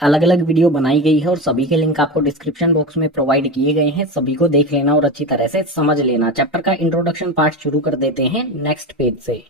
अलग अलग वीडियो बनाई गई है और सभी के लिंक आपको डिस्क्रिप्शन बॉक्स में प्रोवाइड किए गए हैं। सभी को देख लेना और अच्छी तरह से समझ लेना। चैप्टर का इंट्रोडक्शन पार्ट शुरू कर देते हैं नेक्स्ट पेज से।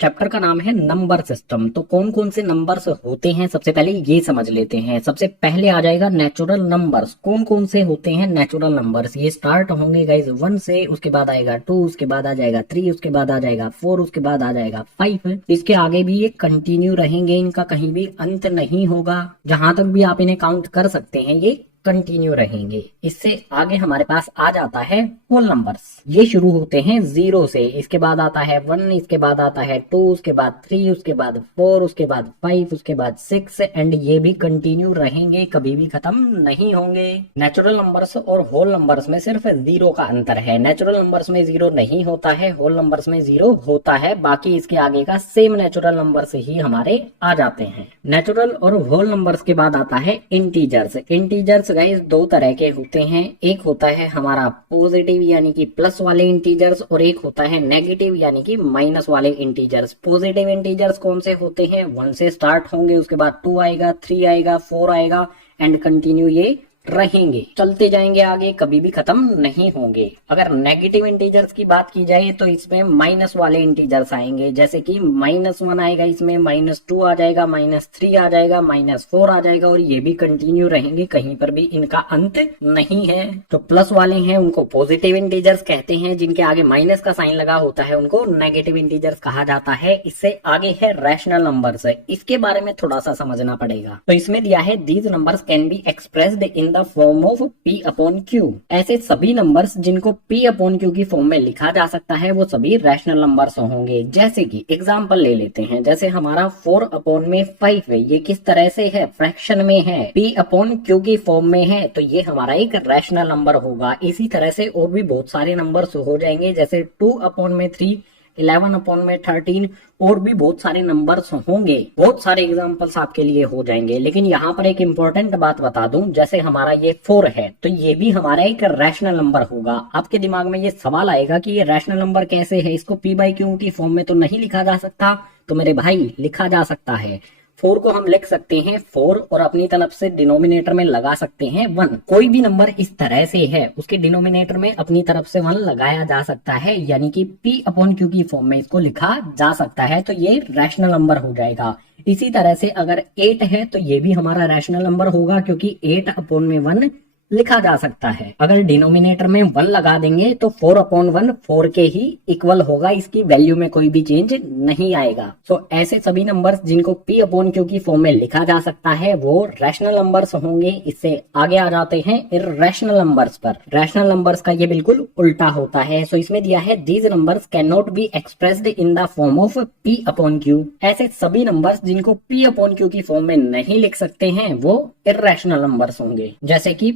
चैप्टर का नाम है नंबर सिस्टम। तो कौन कौन से नंबर्स होते हैं सबसे पहले ये समझ लेते हैं। सबसे पहले आ जाएगा नेचुरल नंबर्स। कौन कौन से होते हैं नेचुरल नंबर्स? ये स्टार्ट होंगे गाइज 1 से, उसके बाद आएगा 2, उसके बाद आ जाएगा 3, उसके बाद आ जाएगा 4, उसके बाद आ जाएगा 5। इसके आगे भी ये कंटिन्यू रहेंगे, इनका कहीं भी अंत नहीं होगा। जहां तक भी आप इन्हें काउंट कर सकते हैं ये कंटिन्यू रहेंगे। इससे आगे हमारे पास आ जाता है होल नंबर्स। ये शुरू होते हैं 0 से, इसके बाद आता है 1, इसके बाद आता है 2, उसके बाद 3, उसके बाद 4, उसके बाद 5, उसके बाद 6 एंड ये भी कंटिन्यू रहेंगे, कभी भी खत्म नहीं होंगे। नेचुरल नंबर्स और होल नंबर्स में सिर्फ 0 का अंतर है। नेचुरल नंबर्स में 0 नहीं होता है, होल नंबर्स में 0 होता है। बाकी इसके आगे का सेम नेचुरल नंबर्स ही हमारे आ जाते हैं। नेचुरल और होल नंबर्स के बाद आता है इंटीजर्स। इंटीजर्स गाइस दो तरह के होते हैं। एक होता है हमारा पॉजिटिव यानी कि प्लस वाले इंटीजर्स और एक होता है नेगेटिव यानी कि माइनस वाले इंटीजर्स। पॉजिटिव इंटीजर्स कौन से होते हैं? 1 से स्टार्ट होंगे, उसके बाद 2 आएगा, 3 आएगा, 4 आएगा एंड कंटिन्यू ये रहेंगे, चलते जाएंगे आगे, कभी भी खत्म नहीं होंगे। अगर नेगेटिव इंटीजर्स की बात की जाए तो इसमें माइनस वाले इंटीजर्स आएंगे, जैसे कि -1 आएगा, इसमें -2 आ जाएगा, -3 आ जाएगा, -4 आ जाएगा और ये भी कंटिन्यू रहेंगे, कहीं पर भी इनका अंत नहीं है। तो प्लस वाले हैं उनको पॉजिटिव इंटीजर्स कहते हैं, जिनके आगे माइनस का साइन लगा होता है उनको नेगेटिव इंटीजर्स कहा जाता है। इससे आगे है रैशनल नंबर्स। इसके बारे में थोड़ा सा समझना पड़ेगा। तो इसमें दिया है these numbers can be expressed in the form of P upon Q। ऐसे सभी नंबर्स जिनको P अपॉन Q की फॉर्म में लिखा जा सकता है वो सभी रैशनल नंबर्स होंगे। जैसे कि एग्जांपल ले लेते हैं, जैसे हमारा 4 अपॉन में 5 है, ये किस तरह से है? फ्रैक्शन में है, P अपॉन Q की फॉर्म में है, तो ये हमारा एक रैशनल नंबर होगा। इसी तरह से और भी बहुत सारे नंबर्स हो जाएंगे, जैसे 2 अपॉन में 3, 11 अपॉन में 13 और भी बहुत सारे नंबर्स होंगे। बहुत सारे एग्जांपल्स आपके लिए हो जाएंगे। लेकिन यहाँ पर एक इंपॉर्टेंट बात बता दूं, जैसे हमारा ये 4 है तो ये भी हमारा एक रैशनल नंबर होगा। आपके दिमाग में ये सवाल आएगा कि ये रैशनल नंबर कैसे है, इसको P बाई Q की फॉर्म में तो नहीं लिखा जा सकता। तो मेरे भाई लिखा जा सकता है। 4 को हम लिख सकते हैं 4 और अपनी तरफ से डिनोमिनेटर में लगा सकते हैं 1। कोई भी नंबर इस तरह से है उसके डिनोमिनेटर में अपनी तरफ से 1 लगाया जा सकता है, यानी कि P अपॉन Q की फॉर्म में इसको लिखा जा सकता है, तो ये रैशनल नंबर हो जाएगा। इसी तरह से अगर 8 है तो ये भी हमारा रैशनल नंबर होगा, क्योंकि 8 अपॉन में 1 लिखा जा सकता है। अगर डिनोमिनेटर में 1 लगा देंगे तो 4 अपॉन 1 4 के ही इक्वल होगा, इसकी वैल्यू में कोई भी चेंज नहीं आएगा। सो ऐसे सभी नंबर्स जिनको P अपॉन Q की फॉर्म में लिखा जा सकता है वो रैशनल नंबर्स होंगे। इससे आगे आ जाते हैं इर्रेशनल नंबर्स पर। रैशनल नंबर्स का ये बिल्कुल उल्टा होता है। सो इसमें दिया है these numbers can not be expressed in the form of P upon Q। ऐसे सभी नंबर्स जिनको P अपॉन Q की फॉर्म में नहीं लिख सकते हैं वो इर्रेशनल नंबर्स होंगे। जैसे कि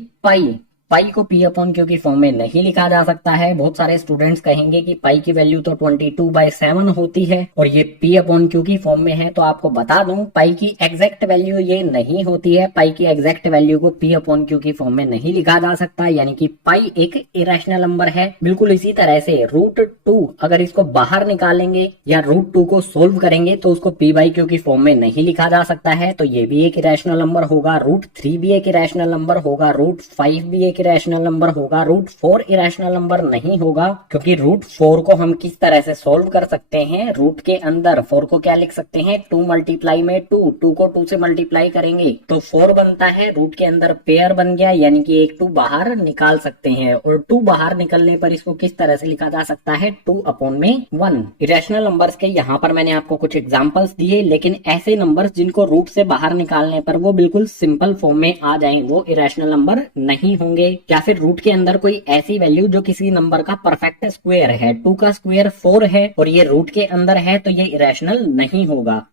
पाई को P अपॉन Q की फॉर्म में नहीं लिखा जा सकता है। बहुत सारे स्टूडेंट्स कहेंगे कि पाई की वैल्यू तो 22/7 होती है और ये P अपॉन Q की फॉर्म में है। तो आपको बता दूं पाई की एग्जैक्ट वैल्यू ये नहीं होती है। पाई की एग्जैक्ट वैल्यू को P अपॉन Q की फॉर्म में नहीं लिखा जा सकता, यानी कि पाई एक इरेशनल नंबर है। बिल्कुल इसी तरह से √2 अगर इसको बाहर निकालेंगे या √2 को सोल्व करेंगे तो उसको P बाई Q की फॉर्म में नहीं लिखा जा सकता है, तो ये भी एक इरेशनल नंबर होगा। √3 भी एक इरेशनल नंबर होगा, √5 भी एक इरेशनल नंबर होगा, √4 इरेशनल नंबर नहीं होगा, क्योंकि √4 को हम किस तरह से सोल्व कर सकते हैं? रूट के अंदर 4 को क्या लिख सकते हैं? 2 मल्टीप्लाई में 2 को 2 से मल्टीप्लाई करेंगे तो 4 बनता है। रूट के अंदर पेयर बन गया, यानी कि एक 2 बाहर निकाल सकते हैं और 2 बाहर निकलने पर इसको किस तरह से लिखा जा सकता है? 2 अपॉन में 1। इरेशनल नंबर्स के यहाँ पर मैंने आपको कुछ एग्जांपल्स दिए, लेकिन ऐसे नंबर्स जिनको रूट से बाहर निकालने पर वो बिल्कुल सिंपल फॉर्म में आ जाए वो इरेशनल नंबर नहीं होंगे। या फिर रूट के अंदर कोई ऐसी वैल्यू जो किसी नंबर का परफेक्ट स्क्वायर है, 2 का स्क्वायर 4 है और ये रूट के अंदर है, तो ये इरेशनल नहीं होगा।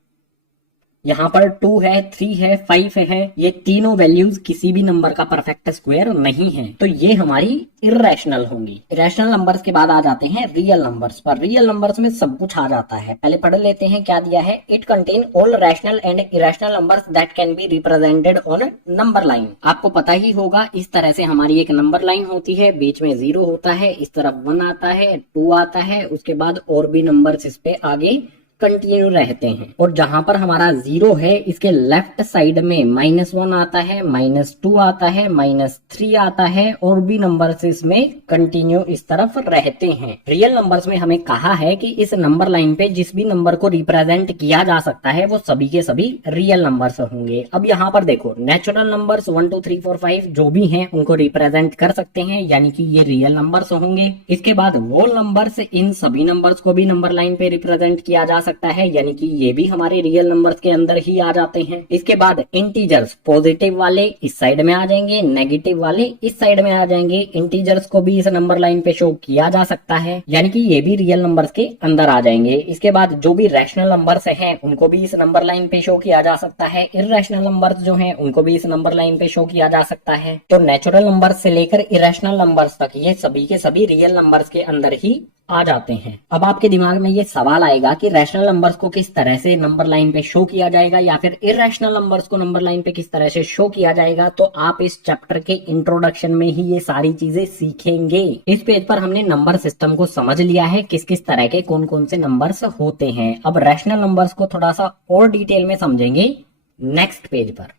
यहाँ पर 2 है, 3 है, 5 है, ये तीनों वैल्यूज किसी भी नंबर का परफेक्ट स्क्वायर नहीं है, तो ये हमारी इर्रेशनल होंगी। इरेशनल नंबर्स के बाद आ जाते हैं रियल नंबर्स पर। रियल नंबर्स में सब कुछ आ जाता है। पहले पढ़ लेते हैं क्या दिया है। It contain all rational and irrational numbers that can be represented on number line. आपको पता ही होगा, इस तरह से हमारी एक नंबर लाइन होती है, बीच में 0 होता है, इस तरफ 1 आता है, 2 आता है, उसके बाद और भी नंबर्स इस पे आगे कंटिन्यू रहते हैं। और जहां पर हमारा 0 है इसके लेफ्ट साइड में -1 आता है, -2 आता है, -3 आता है, और भी नंबर्स इसमें कंटिन्यू इस तरफ रहते हैं। रियल नंबर्स में हमें कहा है कि इस नंबर लाइन पे जिस भी नंबर को रिप्रेजेंट किया जा सकता है वो सभी के सभी रियल नंबर्स होंगे। अब यहाँ पर देखो नेचुरल नंबर्स 1 2 3 4 5 जो भी हैं उनको रिप्रेजेंट कर सकते हैं, यानी कि ये रियल नंबर्स होंगे। इसके बाद होल नंबर्स, इन सभी नंबर्स को भी नंबर लाइन पे रिप्रेजेंट किया जा सकता है, यानी कि ये भी हमारे रियल नंबर्स के अंदर ही आ जाते हैं। इसके बाद इंटीजर्स पॉजिटिव वाले इस साइड में आ जाएंगे, नेगेटिव वाले इस साइड में आ जाएंगे। इंटीजर्स को भी इस नंबर लाइन पे शो किया जा सकता है, यानी कि ये भी रियल नंबर्स के अंदर आ जाएंगे। इसके बाद जो भी रैशनल नंबर्स हैं उनको भी इस नंबर लाइन पे शो किया जा सकता है। इररेशनल नंबर्स जो हैं उनको भी इस नंबर लाइन पे शो किया जा सकता है। तो नेचुरल नंबर्स से लेकर इरेशनल नंबर्स तक ये सभी के सभी रियल नंबर्स के अंदर ही आ जाते हैं। अब आपके दिमाग में ये सवाल आएगा कि रैशनल नंबर्स को किस तरह से नंबर लाइन पे शो किया जाएगा या फिर इररेशनल नंबर्स को नंबर लाइन पे किस तरह से शो किया जाएगा। तो आप इस चैप्टर के इंट्रोडक्शन में ही ये सारी चीजें सीखेंगे। इस पेज पर हमने नंबर सिस्टम को समझ लिया है, किस किस तरह के कौन कौन से नंबर्स होते हैं। अब रैशनल नंबर्स को थोड़ा सा और डिटेल में समझेंगे नेक्स्ट पेज पर।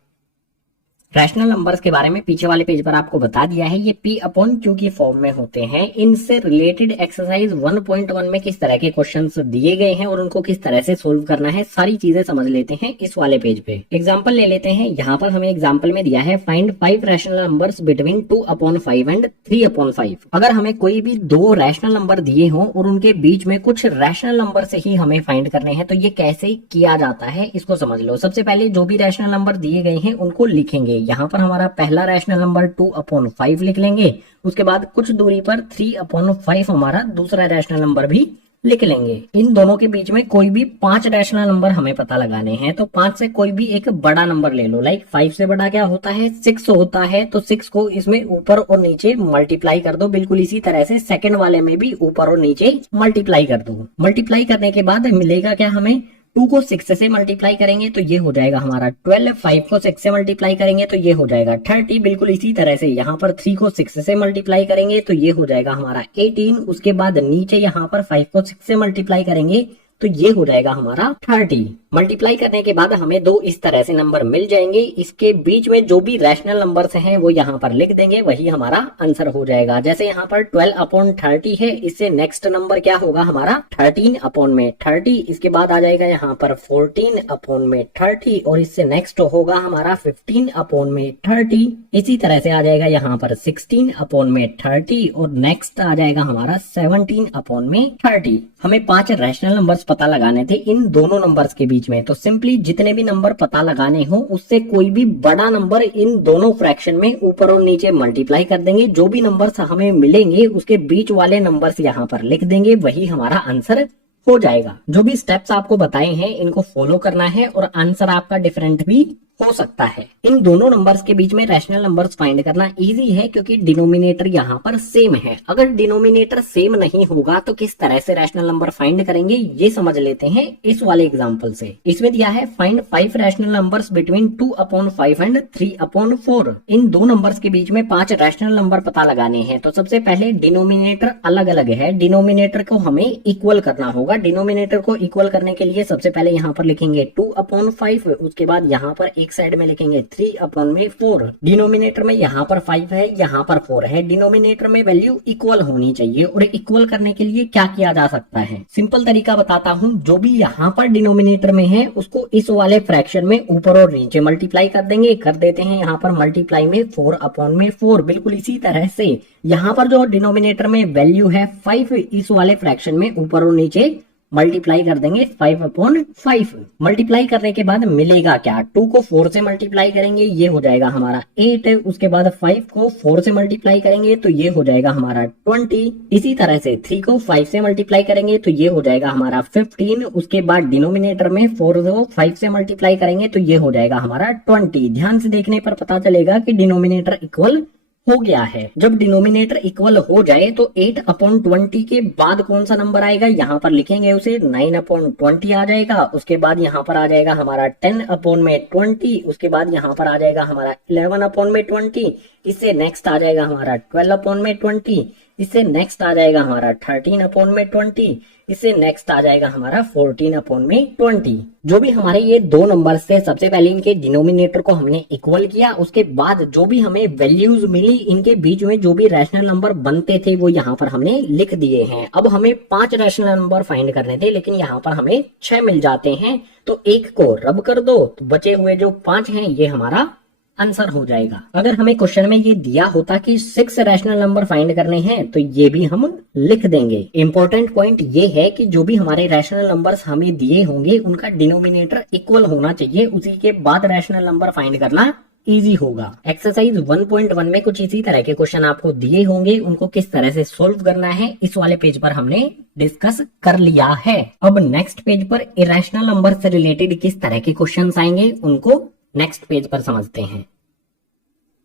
रैशनल नंबर्स के बारे में पीछे वाले पेज पर आपको बता दिया है, ये P/Q की फॉर्म में होते हैं। इनसे रिलेटेड एक्सरसाइज 1.1 में किस तरह के क्वेश्चंस दिए गए हैं और उनको किस तरह से सोल्व करना है, सारी चीजें समझ लेते हैं इस वाले पेज पे। एग्जांपल ले लेते हैं। यहाँ पर हमें एग्जांपल में दिया है find 5 rational numbers between 2/5 and 3/5। अगर हमें कोई भी 2 रैशनल नंबर दिए हों और उनके बीच में कुछ रैशनल नंबर से ही हमें फाइंड करने हैं, तो ये कैसे किया जाता है इसको समझ लो। सबसे पहले जो भी रैशनल नंबर दिए गए हैं उनको लिखेंगे। यहाँ पर हमारा पहला रैशनल नंबर 2/5 लिख लेंगे। उसके बाद कुछ दूरी पर 3/5 हमारा दूसरा रैशनल नंबर भी लिख लेंगे। इन दोनों के बीच में कोई भी 5 रैशनल नंबर हमें पता लगाने हैं, तो 5 से कोई भी एक बड़ा नंबर ले लो। लाइक 5 से बड़ा क्या होता है, 6 होता है। तो 6 को इसमें ऊपर और नीचे मल्टीप्लाई कर दो। बिल्कुल इसी तरह से सेकंड वाले में भी ऊपर और नीचे मल्टीप्लाई कर दो। मल्टीप्लाई करने के बाद मिलेगा क्या, हमें 2 को 6 से मल्टीप्लाई करेंगे तो ये हो जाएगा हमारा 12। 5 को 6 से मल्टीप्लाई करेंगे तो ये हो जाएगा 30। बिल्कुल इसी तरह से यहाँ पर 3 को 6 से मल्टीप्लाई करेंगे तो ये हो जाएगा हमारा 18। उसके बाद नीचे यहाँ पर 5 को 6 से मल्टीप्लाई करेंगे तो ये हो जाएगा हमारा 30। मल्टीप्लाई करने के बाद हमें 2 इस तरह से नंबर मिल जाएंगे। इसके बीच में जो भी रैशनल नंबर्स हैं वो यहाँ पर लिख देंगे, वही हमारा आंसर हो जाएगा। जैसे यहाँ पर 12/30 है, इससे नेक्स्ट नंबर क्या होगा हमारा 13/30। इसके बाद आ जाएगा यहाँ पर 14/30 और इससे नेक्स्ट होगा हमारा 15/30। इसी तरह से आ जाएगा यहाँ पर 16/30 और नेक्स्ट आ जाएगा हमारा 17/30। हमें 5 रैशनल नंबर्स पता लगाने थे इन दोनों नंबर्स के बीच में। तो सिंपली जितने भी नंबर पता लगाने हो उससे कोई भी बड़ा नंबर इन दोनों फ्रैक्शन में ऊपर और नीचे मल्टीप्लाई कर देंगे। जो भी नंबर्स हमें मिलेंगे उसके बीच वाले नंबर्स यहाँ पर लिख देंगे, वही हमारा आंसर हो जाएगा। जो भी स्टेप्स आपको बताए हैं इनको फॉलो करना है और आंसर आपका डिफरेंट भी हो सकता है। इन दोनों नंबर्स के बीच में रैशनल नंबर्स फाइंड करना इजी है क्योंकि डिनोमिनेटर यहाँ पर सेम है। अगर डिनोमिनेटर सेम नहीं होगा तो किस तरह से रैशनल नंबर फाइंड करेंगे ये समझ लेते हैं इस वाले एग्जांपल से। इसमें दिया है find 5 rational numbers between 2/5 and 3/4। इन दो नंबर्स के बीच में 5 रैशनल नंबर पता लगाने हैं। तो सबसे पहले डिनोमिनेटर अलग अलग है, डिनोमिनेटर को हमें इक्वल करना होगा। डिनोमिनेटर को इक्वल करने के लिए सबसे पहले यहाँ पर लिखेंगे 2/5, उसके बाद यहाँ पर एक साइड में लिखेंगे 3/4। डिनोमिनेटर में यहाँ पर 5 है, यहाँ पर 4 है। डिनोमिनेटर में वैल्यू इक्वल होनी चाहिए और इक्वल करने के लिए क्या किया जा सकता है, सिंपल तरीका बताता हूँ। जो भी यहाँ पर डिनोमिनेटर में है उसको इस वाले फ्रैक्शन में ऊपर और नीचे मल्टीप्लाई कर देंगे। कर देते हैं यहाँ पर मल्टीप्लाई में 4/4। बिल्कुल इसी तरह से यहाँ पर जो डिनोमिनेटर में वैल्यू है 5, इस वाले फ्रैक्शन में ऊपर और नीचे मल्टीप्लाई कर देंगे 5/5। मल्टीप्लाई करने के बाद मिलेगा क्या, 2 को 4 से मल्टीप्लाई करेंगे ये हो जाएगा हमारा 8। उसके बाद 5 को 4 से मल्टीप्लाई करेंगे तो ये हो जाएगा हमारा 20। इसी तरह से 3 को 5 से मल्टीप्लाई करेंगे तो ये हो जाएगा हमारा 15। उसके बाद डिनोमिनेटर में 4 को 5 से मल्टीप्लाई करेंगे तो ये हो जाएगा हमारा 20। ध्यान से देखने पर पता चलेगा कि डिनोमिनेटर इक्वल हो गया है। जब डिनोमिनेटर इक्वल हो जाए तो 8/20 के बाद कौन सा नंबर आएगा यहाँ पर लिखेंगे उसे 9/20 आ जाएगा। उसके बाद यहाँ पर आ जाएगा हमारा 10/20। उसके बाद यहाँ पर आ जाएगा हमारा 11/20। इससे नेक्स्ट आ जाएगा हमारा 12/20। इससे नेक्स्ट आ जाएगा हमारा 13/20, इससे नेक्स्ट आ जाएगा हमारा 14/20। जो भी हमारे ये दो नंबर थे, सबसे पहले इनके डिनोमिनेटर को हमने इक्वल किया, उसके बाद जो भी हमें वैल्यूज मिली इनके बीच में जो भी रैशनल नंबर बनते थे वो यहाँ पर हमने लिख दिए हैं। अब हमें 5 रैशनल नंबर फाइंड करने थे, लेकिन यहाँ पर हमें 6 मिल जाते हैं, तो एक को रब कर दो तो बचे हुए जो 5 हैं ये हमारा आंसर हो जाएगा। अगर हमें क्वेश्चन में ये दिया होता कि 6 रैशनल नंबर फाइंड करने हैं तो ये भी हम लिख देंगे। इंपॉर्टेंट पॉइंट ये है कि जो भी हमारे रैशनल नंबर्स हमें दिए होंगे उनका डिनोमिनेटर इक्वल होना चाहिए, उसी के बाद रैशनल नंबर फाइंड करना इजी होगा। एक्सरसाइज 1.1 में कुछ इसी तरह के क्वेश्चन आपको दिए होंगे, उनको किस तरह से सोल्व करना है इस वाले पेज पर हमने डिस्कस कर लिया है। अब नेक्स्ट पेज पर इरेशनल नंबर से रिलेटेड किस तरह के क्वेश्चन आएंगे उनको नेक्स्ट पेज पर समझते हैं।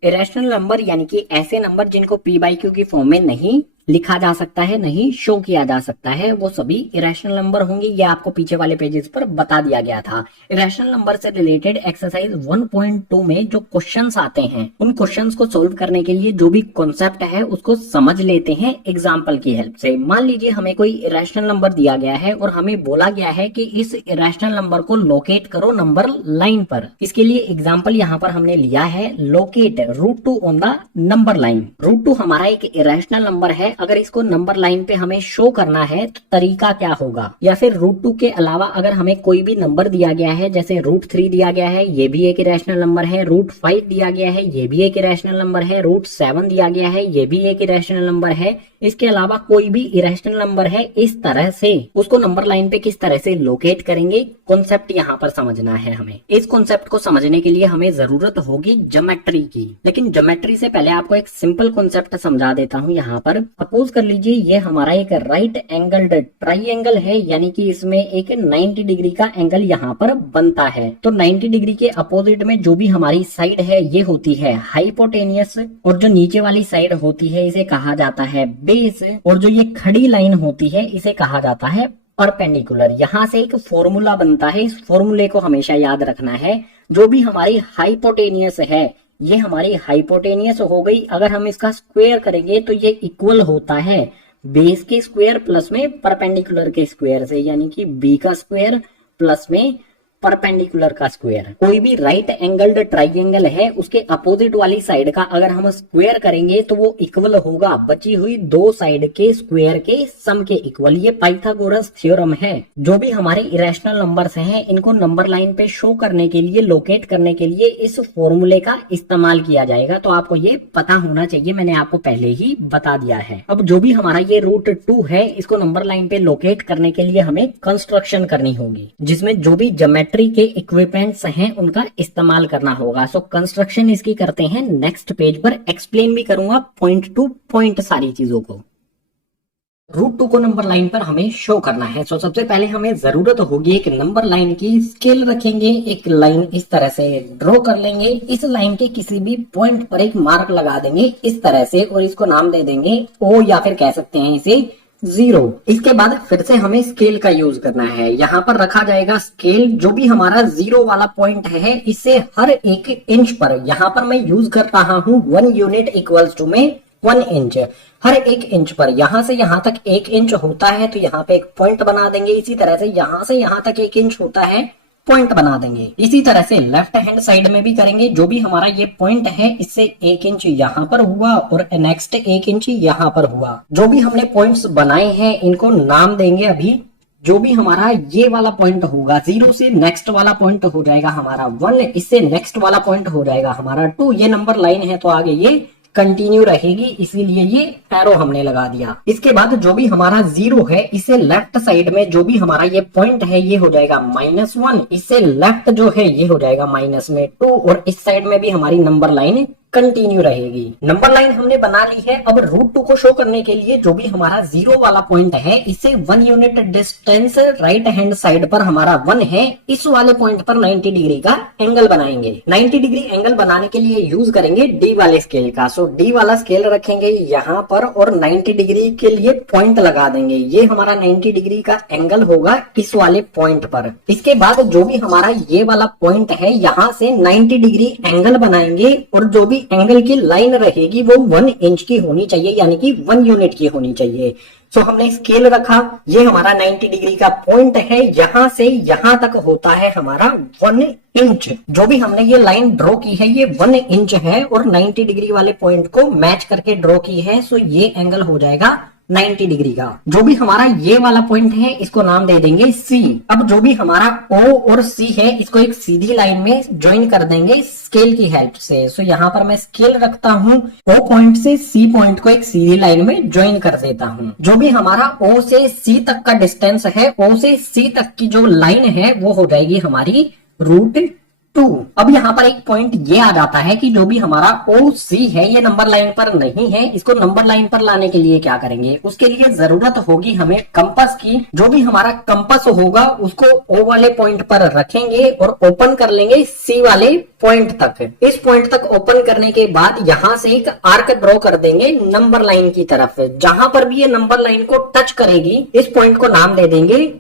इरेशनल नंबर यानी कि ऐसे नंबर जिनको p/q की फॉर्म में नहीं लिखा जा सकता है, नहीं शो किया जा सकता है, वो सभी इरेशनल नंबर होंगे। ये आपको पीछे वाले पेजेस पर बता दिया गया था। इरेशनल नंबर से रिलेटेड एक्सरसाइज 1.2 में जो क्वेश्चंस आते हैं उन क्वेश्चंस को सोल्व करने के लिए जो भी कॉन्सेप्ट है उसको समझ लेते हैं एग्जाम्पल की हेल्प से। मान लीजिए हमें कोई इरेशनल नंबर दिया गया है और हमें बोला गया है कि इस इरेशनल नंबर को लोकेट करो नंबर लाइन पर। इसके लिए एग्जाम्पल यहाँ पर हमने लिया है locate √2 on the number line. √2 हमारा एक इरेशनल नंबर है, अगर इसको नंबर लाइन पे हमें शो करना है तो तरीका क्या होगा। या फिर √2 के अलावा अगर हमें कोई भी नंबर दिया गया है, जैसे √3 दिया गया है, ये भी एक इरेशनल नंबर है, √5 दिया गया है, ये भी एक इरेशनल नंबर है, √7 दिया गया है, ये भी एक इरेशनल नंबर है। इसके अलावा कोई भी इरेशनल नंबर है, इस तरह से उसको नंबर लाइन पे किस तरह से लोकेट करेंगे, कॉन्सेप्ट यहाँ पर समझना है हमें। इस कॉन्सेप्ट को समझने के लिए हमें जरूरत होगी ज्योमेट्री की, लेकिन ज्योमेट्री से पहले आपको एक सिंपल कॉन्सेप्ट समझा देता हूँ। यहाँ पर सपोज कर लीजिए ये हमारा एक राइट एंगल्ड ट्राइंगल है, यानी कि इसमें एक 90 डिग्री का एंगल यहाँ पर बनता है। तो 90 डिग्री के अपोजिट में जो भी हमारी साइड है ये होती है हाइपोटेनियस, और जो नीचे वाली साइड होती है इसे कहा जाता है बेस, और जो ये खड़ी लाइन होती है इसे कहा जाता है परपेंडिकुलर। यहाँ से एक फॉर्मूला बनता है, इस फॉर्मूले को हमेशा याद रखना है। जो भी हमारी हाइपोटेनियस है ये हमारी हाइपोटेनियस हो गई, अगर हम इसका स्क्वायर करेंगे तो ये इक्वल होता है बेस के स्क्वायर प्लस में परपेंडिकुलर के स्क्वायर से, यानी कि बी का स्क्वायर प्लस में परपेंडिकुलर का स्क्वायर। कोई भी राइट एंगल्ड ट्राइंगल है उसके अपोजिट वाली साइड का अगर हम स्क्वायर करेंगे तो वो इक्वल होगा बची हुई दो साइड के स्क्वायर के सम के इक्वल। ये पाइथागोरस थ्योरम है। जो भी हमारे इरेशनल नंबर्स हैं इनको नंबर लाइन पे शो करने के लिए, लोकेट करने के लिए इस फॉर्मूले का इस्तेमाल किया जाएगा। तो आपको ये पता होना चाहिए, मैंने आपको पहले ही बता दिया है। अब जो भी हमारा ये √2 है इसको नंबर लाइन पे लोकेट करने के लिए हमें कंस्ट्रक्शन करनी होगी, जिसमें जो भी ज्योमेट्री के इक्विपमेंट्स हैं उनका इस्तेमाल करना होगा। सो कंस्ट्रक्शन इसकी करते हैं नेक्स्ट पेज पर। एक्सप्लेन भी करूंगा पॉइंट टू पॉइंट सारी चीजों को। √2 को नंबर लाइन पर हमें शो करना है। सो सबसे पहले हमें जरूरत होगी एक नंबर लाइन की। स्केल रखेंगे, एक लाइन इस तरह से ड्रॉ कर लेंगे, इस लाइन के किसी भी पॉइंट पर एक मार्क लगा देंगे इस तरह से, और इसको नाम दे देंगे O, या फिर कह सकते हैं इसे 0। इसके बाद फिर से हमें स्केल का यूज करना है। यहाँ पर रखा जाएगा स्केल। जो भी हमारा 0 वाला पॉइंट है इससे हर 1 इंच पर, यहाँ पर मैं यूज कर रहा हूँ 1 यूनिट इक्वल्स टू में 1 इंच। हर 1 इंच पर यहाँ से यहाँ तक 1 इंच होता है तो यहाँ पे एक पॉइंट बना देंगे। इसी तरह से यहाँ तक 1 इंच होता है, पॉइंट बना देंगे। इसी तरह से लेफ्ट हैंड साइड में भी करेंगे। जो भी हमारा ये पॉइंट है इससे 1 इंच यहाँ पर हुआ और नेक्स्ट 1 इंच यहाँ पर हुआ। जो भी हमने पॉइंट्स बनाए हैं इनको नाम देंगे अभी। जो भी हमारा ये वाला पॉइंट होगा 0 से नेक्स्ट वाला पॉइंट हो जाएगा हमारा 1, इससे नेक्स्ट वाला पॉइंट हो जाएगा हमारा 2। ये नंबर लाइन है तो आगे ये कंटिन्यू रहेगी, इसीलिए ये एरो हमने लगा दिया। इसके बाद जो भी हमारा 0 है इसे लेफ्ट साइड में जो भी हमारा ये पॉइंट है ये हो जाएगा -1, इससे लेफ्ट जो है ये हो जाएगा -2, और इस साइड में भी हमारी नंबर लाइन कंटिन्यू रहेगी। नंबर लाइन हमने बना ली है। अब √2 को शो करने के लिए जो भी हमारा 0 वाला पॉइंट है इसे 1 unit distance right hand side पर हमारा 1 है, इस वाले पॉइंट पर 90 डिग्री का एंगल बनाएंगे। 90 डिग्री एंगल बनाने के लिए यूज करेंगे D वाले स्केल का। सो D वाला स्केल रखेंगे यहाँ पर और 90 डिग्री के लिए पॉइंट लगा देंगे। ये हमारा 90 डिग्री का एंगल होगा इस वाले पॉइंट पर। इसके बाद जो भी हमारा ये वाला पॉइंट है यहाँ से 90 डिग्री एंगल बनाएंगे, और जो भी एंगल की लाइन रहेगी वो 1 इंच की होनी चाहिए, यानी कि 1 यूनिट की होनी चाहिए। सो हमने स्केल रखा, ये हमारा 90 डिग्री का पॉइंट है, यहां से यहां तक होता है हमारा 1 इंच। जो भी हमने ये लाइन ड्रॉ की है ये 1 इंच है और 90 डिग्री वाले पॉइंट को मैच करके ड्रॉ की है। सो ये एंगल हो जाएगा 90 डिग्री का। जो भी हमारा ये वाला पॉइंट है इसको नाम दे देंगे C। अब जो भी हमारा O और C है इसको एक सीधी लाइन में ज्वाइन कर देंगे स्केल की हेल्प से। सो यहाँ पर मैं स्केल रखता हूँ, O पॉइंट से C पॉइंट को एक सीधी लाइन में ज्वाइन कर देता हूँ। जो भी हमारा O से C तक का डिस्टेंस है, O से C तक की जो लाइन है वो हो जाएगी हमारी √2। अब यहाँ पर एक पॉइंट ये आ जाता है कि जो भी हमारा OC है ये नंबर लाइन पर नहीं है, इसको नंबर लाइन पर लाने के लिए क्या करेंगे, उसके लिए जरूरत होगी हमें कंपास की। जो भी हमारा कंपास होगा उसको O वाले पॉइंट पर रखेंगे और ओपन कर लेंगे C वाले पॉइंट तक। इस पॉइंट तक ओपन करने के बाद यहाँ से एक आर्क ड्रॉ कर देंगे नंबर लाइन की तरफ। जहां पर भी ये नंबर लाइन को टच करेगी इस पॉइंट को नाम दे देंगे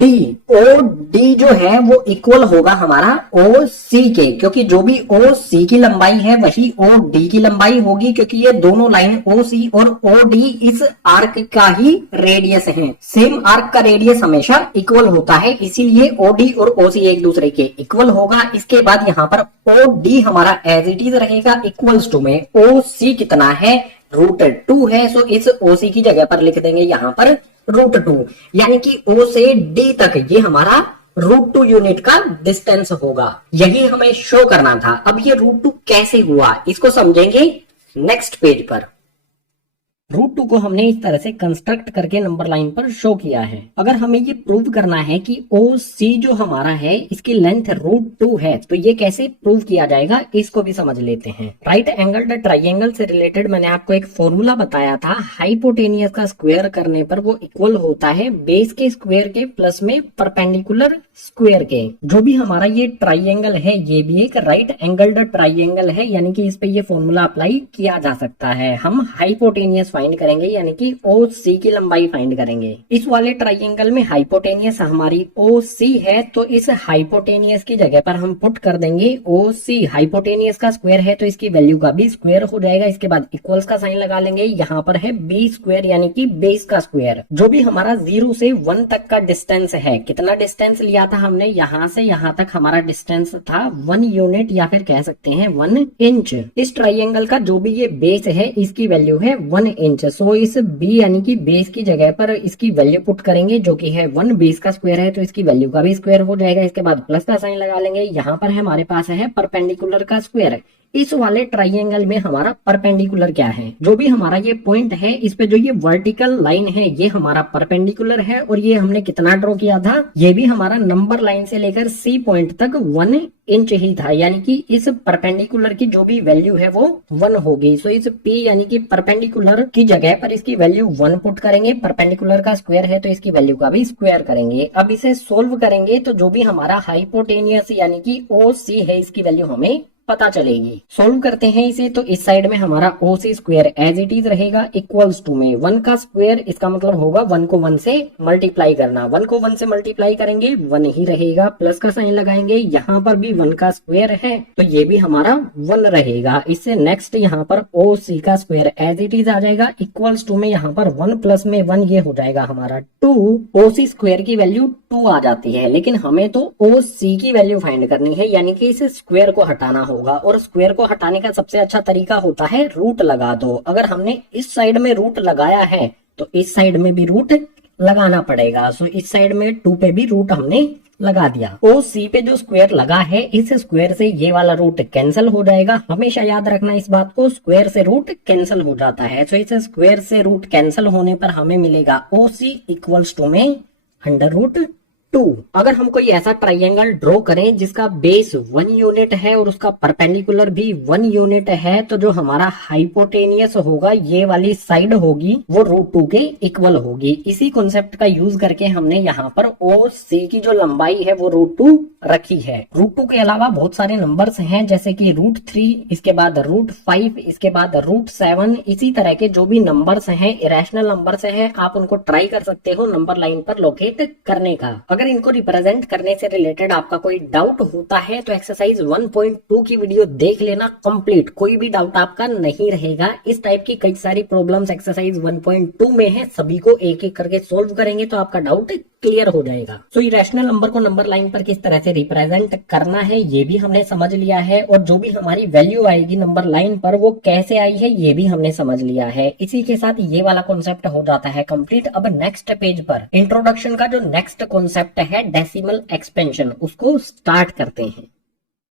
D। OD जो है वो इक्वल होगा हमारा OC के, क्योंकि जो भी OC की लंबाई है वही OD की लंबाई होगी, क्योंकि ये दोनों लाइन OC और OD इस आर्क का ही रेडियस है। सेम आर्क का रेडियस हमेशा इक्वल होता है, इसीलिए OD और OC एक दूसरे के इक्वल होगा। इसके बाद यहाँ पर OD हमारा एज इट इज रहेगा इक्वल्स टू में OC कितना है, √2 है। सो इस OC की जगह पर लिख देंगे यहाँ पर √2, यानी कि O से D तक ये हमारा √2 यूनिट का डिस्टेंस होगा। यही हमें शो करना था। अब ये √2 कैसे हुआ इसको समझेंगे नेक्स्ट पेज पर। √2 को हमने इस तरह से कंस्ट्रक्ट करके नंबर लाइन पर शो किया है। अगर हमें ये प्रूव करना है कि OC जो हमारा है इसकी लेंथ √2 है तो ये कैसे प्रूव किया जाएगा इसको भी समझ लेते हैं। राइट एंगल्ड ट्राइंगल से रिलेटेड मैंने आपको एक फॉर्मूला बताया था, हाइपोटेनियस का स्क्वायर करने पर वो इक्वल होता है बेस के स्क्वायर के प्लस में परपेंडिकुलर स्क्वायर के। जो भी हमारा ये ट्राइंगल है ये भी एक राइट एंगल्ड ट्राइंगल है, यानी कि इस पे ये फॉर्मूला अप्लाई किया जा सकता है। हम हाइपोटेनियस फाइंड करेंगे, यानी कि OC की लंबाई फाइंड करेंगे। इस वाले ट्राइंगल में हाइपोटेनियस हमारी OC है, तो इस हाइपोटेनियस की जगह पर हम पुट कर देंगे OC। हाइपोटेनियस का स्क्वायर है तो इसकी वैल्यू का भी स्क्वायर हो जाएगा। इसके बाद इक्वल्स का साइन लगा लेंगे। यहाँ पर है B स्क्वायर यानी कि बेस का स्क्वायर। जो भी हमारा 0 से 1 तक का डिस्टेंस है, कितना डिस्टेंस लिया था हमने, यहाँ से यहाँ तक हमारा डिस्टेंस था 1 यूनिट या फिर कह सकते हैं 1 इंच। इस ट्राइंगल का जो भी ये बेस है इसकी वैल्यू है 1 इंच। सो इस B यानी कि बेस की जगह पर इसकी वैल्यू पुट करेंगे जो कि है 1। बेस का स्क्वायर है तो इसकी वैल्यू का भी स्क्वायर हो जाएगा। इसके बाद प्लस का साइन लगा लेंगे। यहाँ पर है हमारे पास है परपेंडिकुलर का स्क्वायर। इस वाले ट्राइंगल में हमारा परपेंडिकुलर क्या है, जो भी हमारा ये पॉइंट है इस पे जो ये वर्टिकल लाइन है ये हमारा परपेंडिकुलर है। और ये हमने कितना ड्रॉ किया था, ये भी हमारा नंबर लाइन से लेकर C पॉइंट तक 1 इंच ही था, यानी कि इस परपेंडिकुलर की जो भी वैल्यू है वो 1 होगी। सो इस P यानी कि परपेंडिकुलर की जगह पर इसकी वैल्यू 1 पुट करेंगे। परपेंडिकुलर का स्क्वायर है तो इसकी वैल्यू का भी स्क्वायर करेंगे। अब इसे सोल्व करेंगे तो जो भी हमारा हाइपोटेनियस यानी कि OC है इसकी वैल्यू हमें पता चलेगी। सोल्व करते हैं इसे, तो इस साइड में हमारा OC square as it is रहेगा इक्वल्स टू में 1 का स्क्वायर, इसका मतलब होगा 1 को 1 से मल्टीप्लाई करना। 1 को 1 से मल्टीप्लाई करेंगे 1 ही रहेगा। प्लस का साइन लगाएंगे, यहाँ पर भी 1 का स्क्वायर है तो ये भी हमारा 1 रहेगा। इससे नेक्स्ट यहाँ पर OC का स्क्वायर एज इट इज आ जाएगा इक्वल्स टू में यहाँ पर 1 प्लस में 1 ये हो जाएगा हमारा 2। OC स्क्वायर की वैल्यू 2 आ जाती है, लेकिन हमें तो OC की वैल्यू फाइंड करनी है, यानी कि इस स्क्वायर को हटाना होगा। और स्क्वायर को हटाने का सबसे अच्छा तरीका होता है रूट लगा दो। अगर हमने इस साइड में रूट लगाया है तो इस साइड में भी रूट लगाना पड़ेगा। सो इस साइड में 2 पे भी रूट हमने लगा दिया। OC पे जो स्क्वायर लगा है इस स्क्वायर से ये वाला रूट कैंसिल हो जाएगा। हमेशा याद रखना इस बात को, स्क्वायर से रूट कैंसिल हो जाता है। सो इस स्क्वायर से रूट कैंसिल होने पर हमें मिलेगा OC इक्वल्स टू में √2। अगर हम कोई ऐसा ट्राइंगल ड्रॉ करें जिसका बेस 1 यूनिट है और उसका परपेंडिकुलर भी 1 यूनिट है, तो जो हमारा हाइपोटेनियस होगा ये वाली साइड होगी वो √2 के इक्वल होगी। इसी कॉन्सेप्ट का यूज करके हमने यहाँ पर OC की जो लंबाई है वो √2 रखी है। √2 के अलावा बहुत सारे नंबर्स हैं, जैसे कि √3, इसके बाद √5, इसके बाद √7। इसी तरह के जो भी नंबर्स हैं, इरेशनल नंबर्स हैं, आप उनको ट्राई कर सकते हो नंबर लाइन पर लोकेट करने का। अगर अगर इनको रिप्रेजेंट करने से रिलेटेड आपका कोई डाउट होता है तो एक्सरसाइज 1.2 की वीडियो देख लेना कंप्लीट, कोई भी डाउट आपका नहीं रहेगा। इस टाइप की कई सारी प्रॉब्लम्स एक्सरसाइज 1.2 में है, सभी को एक एक करके सोल्व करेंगे तो आपका डाउट क्लियर हो जाएगा। तो इरेशनल नंबर को नंबर लाइन पर किस तरह से रिप्रेजेंट करना है ये भी हमने समझ लिया है, और जो भी हमारी वैल्यू आएगी नंबर लाइन पर वो कैसे आई है ये भी हमने समझ लिया है। इसी के साथ ये वाला कॉन्सेप्ट हो जाता है कंप्लीट। अब नेक्स्ट पेज पर इंट्रोडक्शन का जो नेक्स्ट कॉन्सेप्ट है डेसिमल एक्सपेंशन, उसको स्टार्ट करते हैं।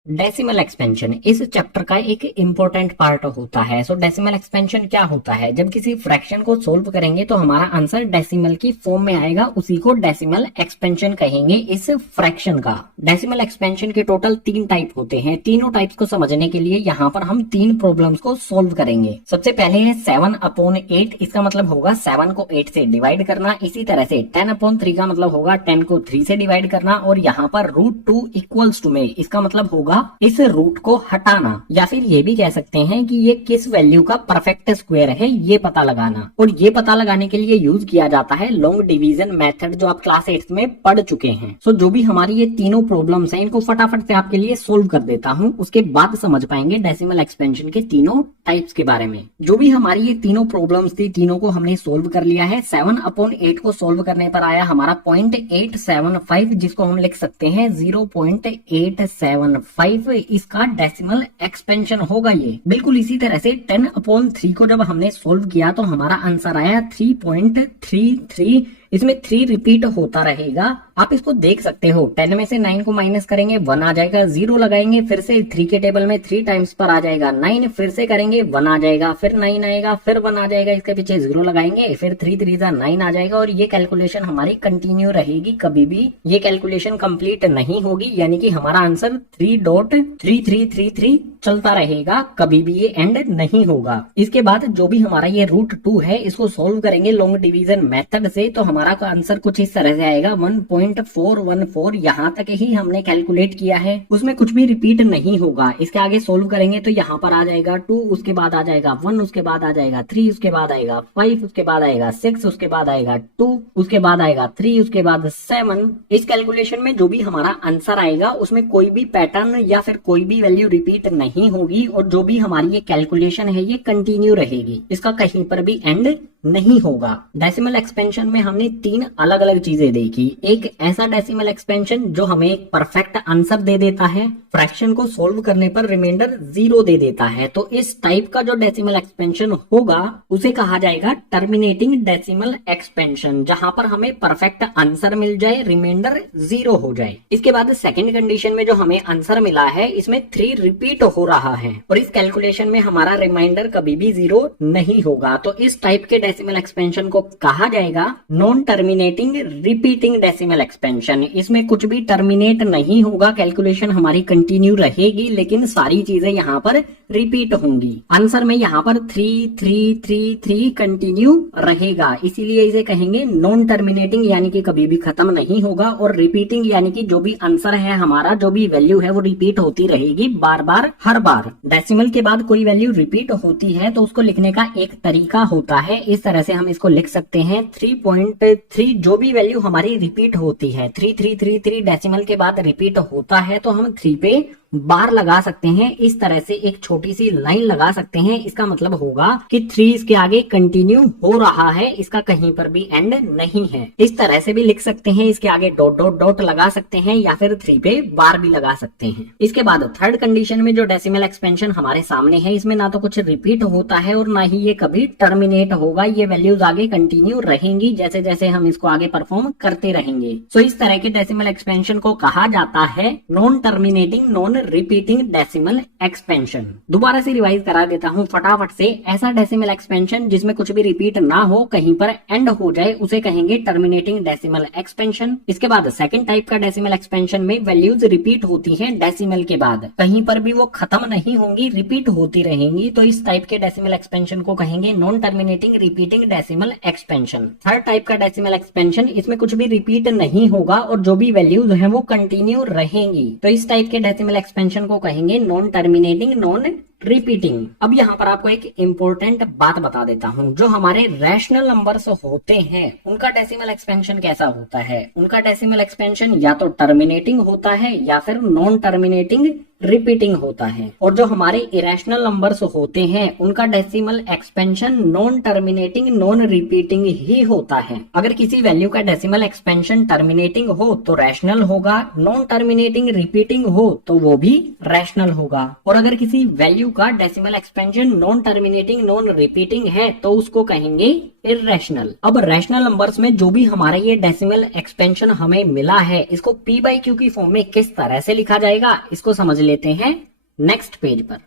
डेसिमल एक्सपेंशन इस चैप्टर का एक इंपॉर्टेंट पार्ट होता है। सो डेसिमल एक्सपेंशन क्या होता है? जब किसी फ्रैक्शन को सोल्व करेंगे तो हमारा आंसर डेसिमल की फॉर्म में आएगा, उसी को डेसिमल एक्सपेंशन कहेंगे इस फ्रैक्शन का। डेसिमल एक्सपेंशन के टोटल 3 टाइप होते हैं। तीनों टाइप्स को समझने के लिए यहाँ पर हम 3 प्रॉब्लम्स को सोल्व करेंगे। सबसे पहले है 7/8, इसका मतलब होगा 7 को 8 से डिवाइड करना। इसी तरह से 10/3 का मतलब होगा 10 को 3 से डिवाइड करना, और यहाँ पर √2 इक्वल्स टू में, इसका मतलब होगा इस रूट को हटाना, या फिर ये भी कह सकते हैं कि ये किस वैल्यू का परफेक्ट स्क्वायर है ये पता लगाना। और ये पता लगाने के लिए यूज किया जाता है लॉन्ग डिवीजन मेथड, जो आप क्लास 8 में पढ़ चुके हैं। सो जो भी हमारी ये तीनों प्रॉब्लम्स हैं इनको फटाफट से आपके लिए सोल्व कर देता हूँ, उसके बाद समझ पाएंगे डेसिमल एक्सपेंशन के तीनों टाइप्स के बारे में। जो भी हमारी ये तीनों प्रॉब्लम्स थी तीनों को हमने सोल्व कर लिया है। 7/8 को सोल्व करने पर आया हमारा 0.875, जिसको हम लिख सकते हैं 0.875। इसका डेसिमल एक्सपेंशन होगा ये। बिल्कुल इसी तरह से 10/3 को जब हमने सोल्व किया तो हमारा आंसर आया 3.33। इसमें 3 रिपीट होता रहेगा। आप इसको देख सकते हो, 10 में से 9 को माइनस करेंगे 1 आ जाएगा, 0 लगाएंगे, फिर से 3 के टेबल में 3 टाइम्स पर आ जाएगा 9, फिर से करेंगे 1 आ जाएगा, फिर 9 आएगा, फिर 1 आ जाएगा, इसके पीछे 0 लगाएंगे, फिर 3 3 9 आ जाएगा। और ये कैलकुलेशन हमारी कंटिन्यू रहेगी, कभी भी ये कैलकुलेशन कंप्लीट नहीं होगी, यानी कि हमारा आंसर 3.3333 चलता रहेगा, कभी भी ये एंड नहीं होगा। इसके बाद जो भी हमारा ये √2 है इसको सोल्व करेंगे लॉन्ग डिवीजन मेथड से, तो हमारा आंसर कुछ इस तरह से आएगा 1.414। यहाँ तक ही हमने कैलकुलेट किया है, उसमें कुछ भी रिपीट नहीं होगा। इसके आगे सोल्व करेंगे तो यहाँ पर आ जाएगा 2, उसके बाद आ जाएगा 1, उसके बाद आ जाएगा 3, उसके बाद आएगा 5, उसके बाद आएगा 6, उसके बाद आएगा 2, उसके बाद आएगा 3, उसके बाद 7। इस कैलकुलेशन में जो भी हमारा आंसर आएगा उसमें कोई भी पैटर्न या फिर कोई भी वैल्यू रिपीट नहीं होगी, और जो भी हमारी ये कैलकुलेशन है ये कंटिन्यू रहेगी, इसका कहीं पर भी एंड नहीं होगा। डेसिमल एक्सपेंशन में हमने 3 अलग अलग चीजें देखी। एक ऐसा डेसिमल एक्सपेंशन जो हमें एक परफेक्ट आंसर दे देता है, फ्रैक्शन को सोल्व करने पर रिमाइंडर 0 दे देता है। तो इस टाइप का जो डेसिमल एक्सपेंशन होगा उसे कहा जाएगा टर्मिनेटिंग डेसिमल एक्सपेंशन, जहां पर हमें परफेक्ट आंसर मिल जाए, रिमाइंडर 0 हो जाए। इसके बाद सेकंड कंडीशन में जो हमें आंसर मिला है इसमें 3 रिपीट हो रहा है, और इस कैलकुलेशन में हमारा रिमाइंडर कभी भी 0 नहीं होगा। तो इस टाइप के डेसिमल एक्सपेंशन को कहा जाएगा non terminating repeating decimal expansion. इसमें कुछ भी टर्मिनेट नहीं होगा, कैलकुलेशन हमारी कंटिन्यू रहेगी, लेकिन सारी चीजें यहाँ पर रिपीट होंगी। आंसर में यहाँ पर 3 कंटिन्यू रहेगा, इसीलिए इसे कहेंगे नॉन टर्मिनेटिंग, यानी कि कभी भी खत्म नहीं होगा। और रिपीटिंग यानी कि जो भी आंसर है हमारा, जो भी वैल्यू है वो रिपीट होती रहेगी बार बार, हर बार। डेसिमल के बाद कोई वैल्यू रिपीट होती है तो उसको लिखने का एक तरीका होता है, इस तरह से हम इसको लिख सकते हैं 3.3। जो भी वैल्यू हमारी रिपीट होती है, 3333 डेसिमल के बाद रिपीट होता है तो हम 3 पे बार लगा सकते हैं, इस तरह से एक छोटी सी लाइन लगा सकते हैं। इसका मतलब होगा कि 3 इसके आगे कंटिन्यू हो रहा है, इसका कहीं पर भी एंड नहीं है। इस तरह से भी लिख सकते हैं, इसके आगे डॉट डॉट डॉट लगा सकते हैं, या फिर 3 पे बार भी लगा सकते हैं। इसके बाद थर्ड कंडीशन में जो डेसिमल एक्सपेंशन हमारे सामने है, इसमें ना तो कुछ रिपीट होता है और ना ही ये कभी टर्मिनेट होगा, ये वैल्यूज आगे कंटिन्यू रहेंगी जैसे जैसे हम इसको आगे परफॉर्म करते रहेंगे। सो इस तरह के डेसिमल एक्सपेंशन को कहा जाता है non terminating non repeating decimal expansion. दोबारा से रिवाइज करा देता हूं फटाफट से। ऐसा डेसिमल एक्सपेंशन जिसमें कुछ भी रिपीट ना हो, कहीं पर एंड हो जाए, उसे कहेंगे टर्मिनेटिंग डेसिमल एक्सपेंशन। इसके बाद सेकंड टाइप का डेसिमल एक्सपेंशन में वैल्यूज रिपीट होती हैं डेसिमल के बाद, कहीं पर भी वो खत्म नहीं होंगी, रिपीट होती रहेंगी, तो इस टाइप के डेसिमल एक्सपेंशन को कहेंगे non terminating repeating decimal expansion. Third type का डेसिमल एक्सपेंशन, इसमें कुछ भी रिपीट नहीं होगा और जो भी वैल्यूज हैं वो कंटिन्यू रहेंगी, तो इस टाइप के डेसिमल एक्सपेंशन को कहेंगे नॉन टर्मिनेटिंग नॉन रिपीटिंग। अब यहाँ पर आपको एक इम्पोर्टेंट बात बता देता हूँ, जो हमारे रैशनल नंबर्स होते हैं उनका डेसिमल एक्सपेंशन कैसा होता है। उनका डेसिमल एक्सपेंशन या तो टर्मिनेटिंग होता है या फिर नॉन टर्मिनेटिंग रिपीटिंग होता है। और जो हमारे इरेशनल नंबर्स होते हैं उनका decimal expansion non terminating non repeating ही होता है। अगर किसी वैल्यू का डेसिमल एक्सपेंशन टर्मिनेटिंग हो तो रैशनल होगा, नॉन टर्मिनेटिंग रिपीटिंग हो तो वो भी रैशनल होगा। और अगर किसी वैल्यू का decimal expansion non terminating non repeating है तो उसको कहेंगे इर्रेशनल। अब रैशनल नंबर्स में जो भी हमारा ये डेसिमल एक्सपेंशन हमें मिला है इसको p बाई क्यू की फॉर्म में किस तरह से लिखा जाएगा इसको समझ लेते हैं नेक्स्ट पेज पर।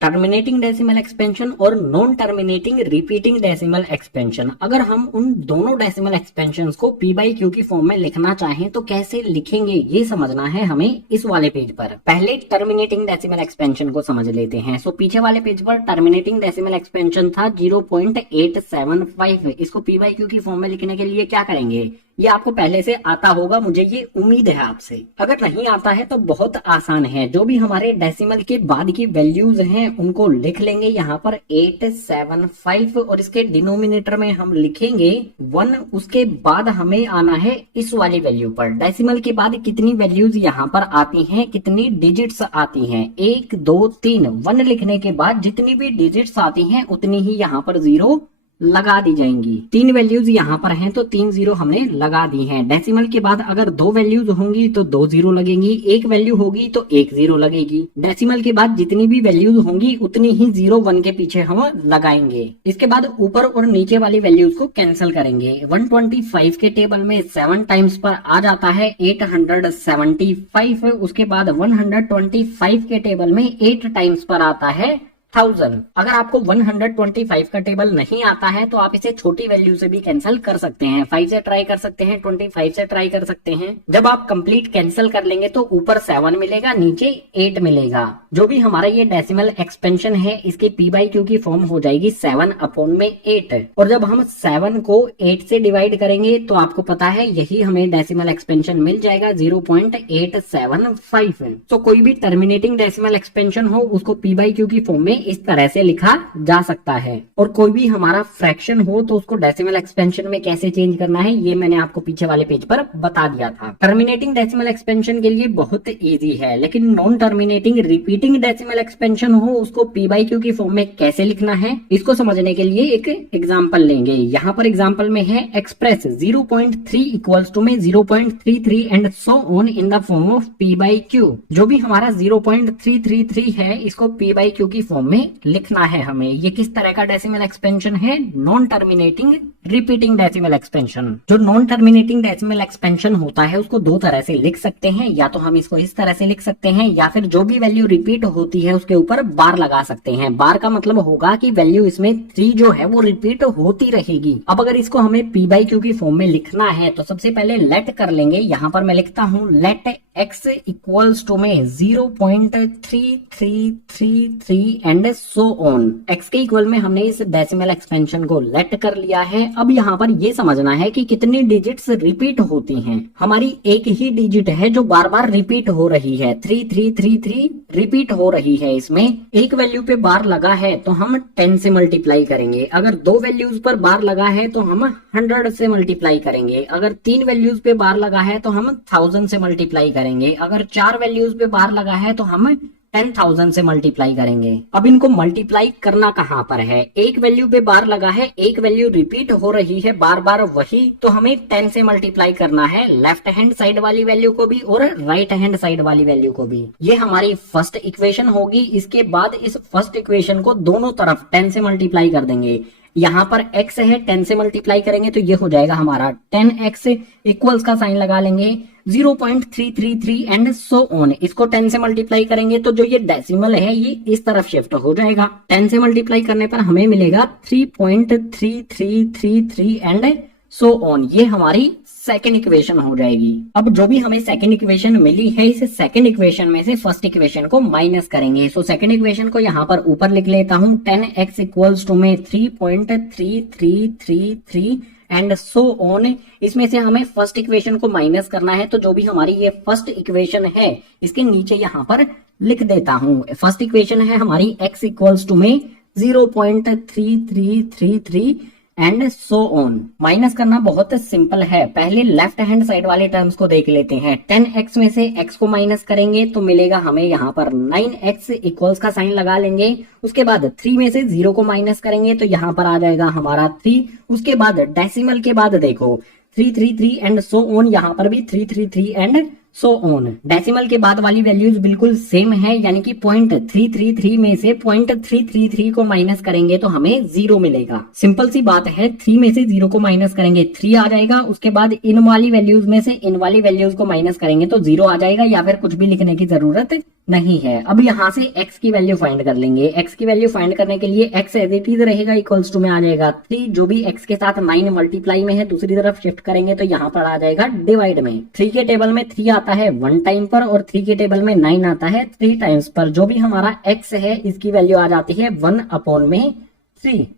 टर्मिनेटिंग डेसिमल एक्सपेंशन और non terminating repeating decimal expansion, अगर हम उन दोनों डेसिमल एक्सपेंशंस को p बाई क्यू की फॉर्म में लिखना चाहें तो कैसे लिखेंगे ये समझना है हमें इस वाले पेज पर। पहले टर्मिनेटिंग डेसिमल एक्सपेंशन को समझ लेते हैं। सो पीछे वाले पेज पर टर्मिनेटिंग डेसिमल एक्सपेंशन था 0.875। इसको p बाई क्यू की फॉर्म में लिखने के लिए क्या करेंगे, ये आपको पहले से आता होगा, मुझे ये उम्मीद है आपसे। अगर नहीं आता है तो बहुत आसान है, जो भी हमारे डेसिमल के बाद की वैल्यूज हैं उनको लिख लेंगे यहाँ पर 875 और इसके डिनोमिनेटर में हम लिखेंगे 1। उसके बाद हमें आना है इस वाली वैल्यू पर। डेसिमल के बाद कितनी वैल्यूज यहाँ पर आती हैं, कितनी डिजिट्स आती हैं, 1 2 3। 1 लिखने के बाद जितनी भी डिजिट्स आती हैं उतनी ही यहाँ पर 0 लगा दी जाएंगी। 3 वैल्यूज यहाँ पर हैं तो 3 0 हमने लगा दी हैं। डेसिमल के बाद अगर 2 वैल्यूज होंगी तो 2 0 लगेंगी, 1 वैल्यू होगी तो 1 0 लगेगी। डेसिमल के बाद जितनी भी वैल्यूज होंगी उतनी ही 0 1 के पीछे हम लगाएंगे। इसके बाद ऊपर और नीचे वाली वैल्यूज को कैंसिल करेंगे। 125 के टेबल में 7 टाइम्स पर आ जाता है 875। उसके बाद 125 के टेबल में 8 टाइम्स पर आता है 1000। अगर आपको 125 का टेबल नहीं आता है तो आप इसे छोटी वैल्यू से भी कैंसिल कर सकते हैं। 5 से ट्राई कर सकते हैं, 25 से ट्राई कर सकते हैं। जब आप कंप्लीट कैंसिल कर लेंगे तो ऊपर 7 मिलेगा, नीचे 8 मिलेगा। जो भी हमारा ये डेसिमल एक्सपेंशन है इसके p बाई क्यू की फॉर्म हो जाएगी 7 अपॉन में 8। और जब हम 7 को 8 से डिवाइड करेंगे तो आपको पता है यही हमें डेसिमल एक्सपेंशन मिल जाएगा 0.875। तो कोई भी टर्मिनेटिंग डेसिमल एक्सपेंशन हो उसको p बाई क्यू की फॉर्म में इस तरह से लिखा जा सकता है। और कोई भी हमारा फ्रैक्शन हो तो उसको डेसिमल एक्सपेंशन में कैसे चेंज करना है ये मैंने आपको पीछे वाले पेज पर बता दिया था। टर्मिनेटिंग डेसिमल एक्सपेंशन के लिए बहुत इजी है, लेकिन non terminating repeating decimal expansion हो उसको p बाई क्यू की फॉर्म में कैसे लिखना है इसको समझने के लिए एक एग्जाम्पल लेंगे। यहाँ पर एग्जाम्पल में है एक्सप्रेस 0.3 इक्वल्स टू में 0.33 and so on in the form of p by Q. जो भी हमारा 0.333 है इसको p बाई क्यू की फॉर्म में लिखना है हमें। ये किस तरह का डेसिमल एक्सपेंशन है, non terminating repeating decimal expansion. जो नॉन टर्मिनेटिंग डेसिमल एक्सपेंशन होता है उसको दो तरह से लिख सकते हैं, या तो हम इसको इस तरह से लिख सकते हैं या फिर जो भी वैल्यू रिपीट होती है उसके ऊपर बार लगा सकते हैं। बार का मतलब होगा कि वैल्यू इसमें 3 जो है वो रिपीट होती रहेगी। अब अगर इसको हमें p बाई क्यू की फॉर्म में लिखना है तो सबसे पहले लेट कर लेंगे। यहाँ पर मैं लिखता हूँ लेट x इक्वल्स टू में 0.3333 एंड सो ऑन। x के इक्वल में हमने इस डेसिमल एक्सपेंशन को लेट कर लिया है। अब यहाँ पर ये समझना है कि कितनी डिजिट्स रिपीट होती हैं। हमारी एक ही डिजिट है जो बार बार रिपीट हो रही है, 3333 रिपीट हो रही है। इसमें एक वैल्यू पे बार लगा है तो हम 10 से मल्टीप्लाई करेंगे। अगर 2 वैल्यूज पर बार लगा है तो हम 100 से मल्टीप्लाई करेंगे। अगर 3 वैल्यूज पे बार लगा है तो हम 1000 से मल्टीप्लाई करेंगे। अगर 4 वैल्यूज पे बार लगा है तो हम 10,000 से मल्टीप्लाई करेंगे। अब इनको मल्टीप्लाई करना कहाँ पर है, एक वैल्यू पे बार लगा है, एक वैल्यू रिपीट हो रही है बार बार वही, तो हमें 10 से मल्टीप्लाई करना है लेफ्ट हैंड साइड वाली वैल्यू को भी और राइट हैंड साइड वाली वैल्यू को भी। ये हमारी फर्स्ट इक्वेशन होगी। इसके बाद इस फर्स्ट इक्वेशन को दोनों तरफ 10 से मल्टीप्लाई कर देंगे। यहाँ पर x है, 10 से मल्टीप्लाई करेंगे तो ये हो जाएगा हमारा 10x इक्वल्स का साइन लगा लेंगे 0.333 एंड सो ऑन। इसको 10 से मल्टीप्लाई करेंगे तो जो ये डेसिमल है ये इस तरफ शिफ्ट हो जाएगा। 10 से मल्टीप्लाई करने पर हमें मिलेगा 3.3333 एंड सो ऑन। ये हमारी सेकेंड इक्वेशन हो जाएगी। अब जो भी हमें सेकेंड इक्वेशन मिली है इस सेकेंड इक्वेशन में से फर्स्ट इक्वेशन को माइनस करेंगे। सो सेकेंड इक्वेशन को यहाँ पर ऊपर लिख लेता हूँ 10x इक्वल्स टू में 3.3333 एंड सो ऑन। इसमें से हमें फर्स्ट इक्वेशन को माइनस करना है, तो जो भी हमारी ये फर्स्ट इक्वेशन है इसके नीचे यहाँ पर लिख देता हूं। फर्स्ट इक्वेशन है हमारी x इक्वल्स टू में 0.3333 एंड सो ऑन। माइनस करना बहुत सिंपल है। पहले लेफ्ट हैंड साइड वाले टर्म्स को देख लेते हैं। 10x में से x को माइनस करेंगे तो मिलेगा हमें यहाँ पर 9x इक्वल्स का साइन लगा लेंगे। उसके बाद 3 में से 0 को माइनस करेंगे तो यहाँ पर आ जाएगा हमारा 3। उसके बाद डेसिमल के बाद देखो 333 एंड सो ऑन, यहाँ पर भी 333 एंड सो ऑन। डेसिमल के बाद वाली वैल्यूज बिल्कुल सेम है, यानी कि 0.333 में से 0.333 को माइनस करेंगे तो हमें 0 मिलेगा। सिंपल सी बात है, 3 में से 0 को माइनस करेंगे 3 आ जाएगा। उसके बाद इन वाली वैल्यूज में से इन वाली वैल्यूज को माइनस करेंगे तो 0 आ जाएगा, या फिर कुछ भी लिखने की जरूरत नहीं है। अब यहाँ से x की वैल्यू फाइंड कर लेंगे। x की वैल्यू फाइंड करने के लिए x एज इट इज रहेगा इक्वल्स टू में आ जाएगा 3, जो भी x के साथ 9 मल्टीप्लाई में है दूसरी तरफ शिफ्ट करेंगे तो यहाँ पर आ जाएगा डिवाइड में। 3 के टेबल में 3 आता है 1 टाइम पर और 3 के टेबल में 9 आता है 3 टाइम्स पर। जो भी हमारा x है इसकी वैल्यू आ जाती है 1/3।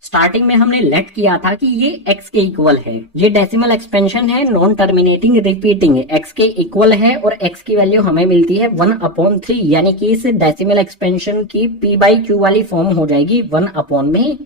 स्टार्टिंग में हमने लेट किया था कि ये x के इक्वल है। ये डेसिमल एक्सपेंशन है, नॉन टर्मिनेटिंग रिपीटिंग, x के इक्वल है और x की वैल्यू हमें मिलती है 1/3, यानी कि इस डेसिमल एक्सपेंशन की p/q वाली फॉर्म हो जाएगी 1/3।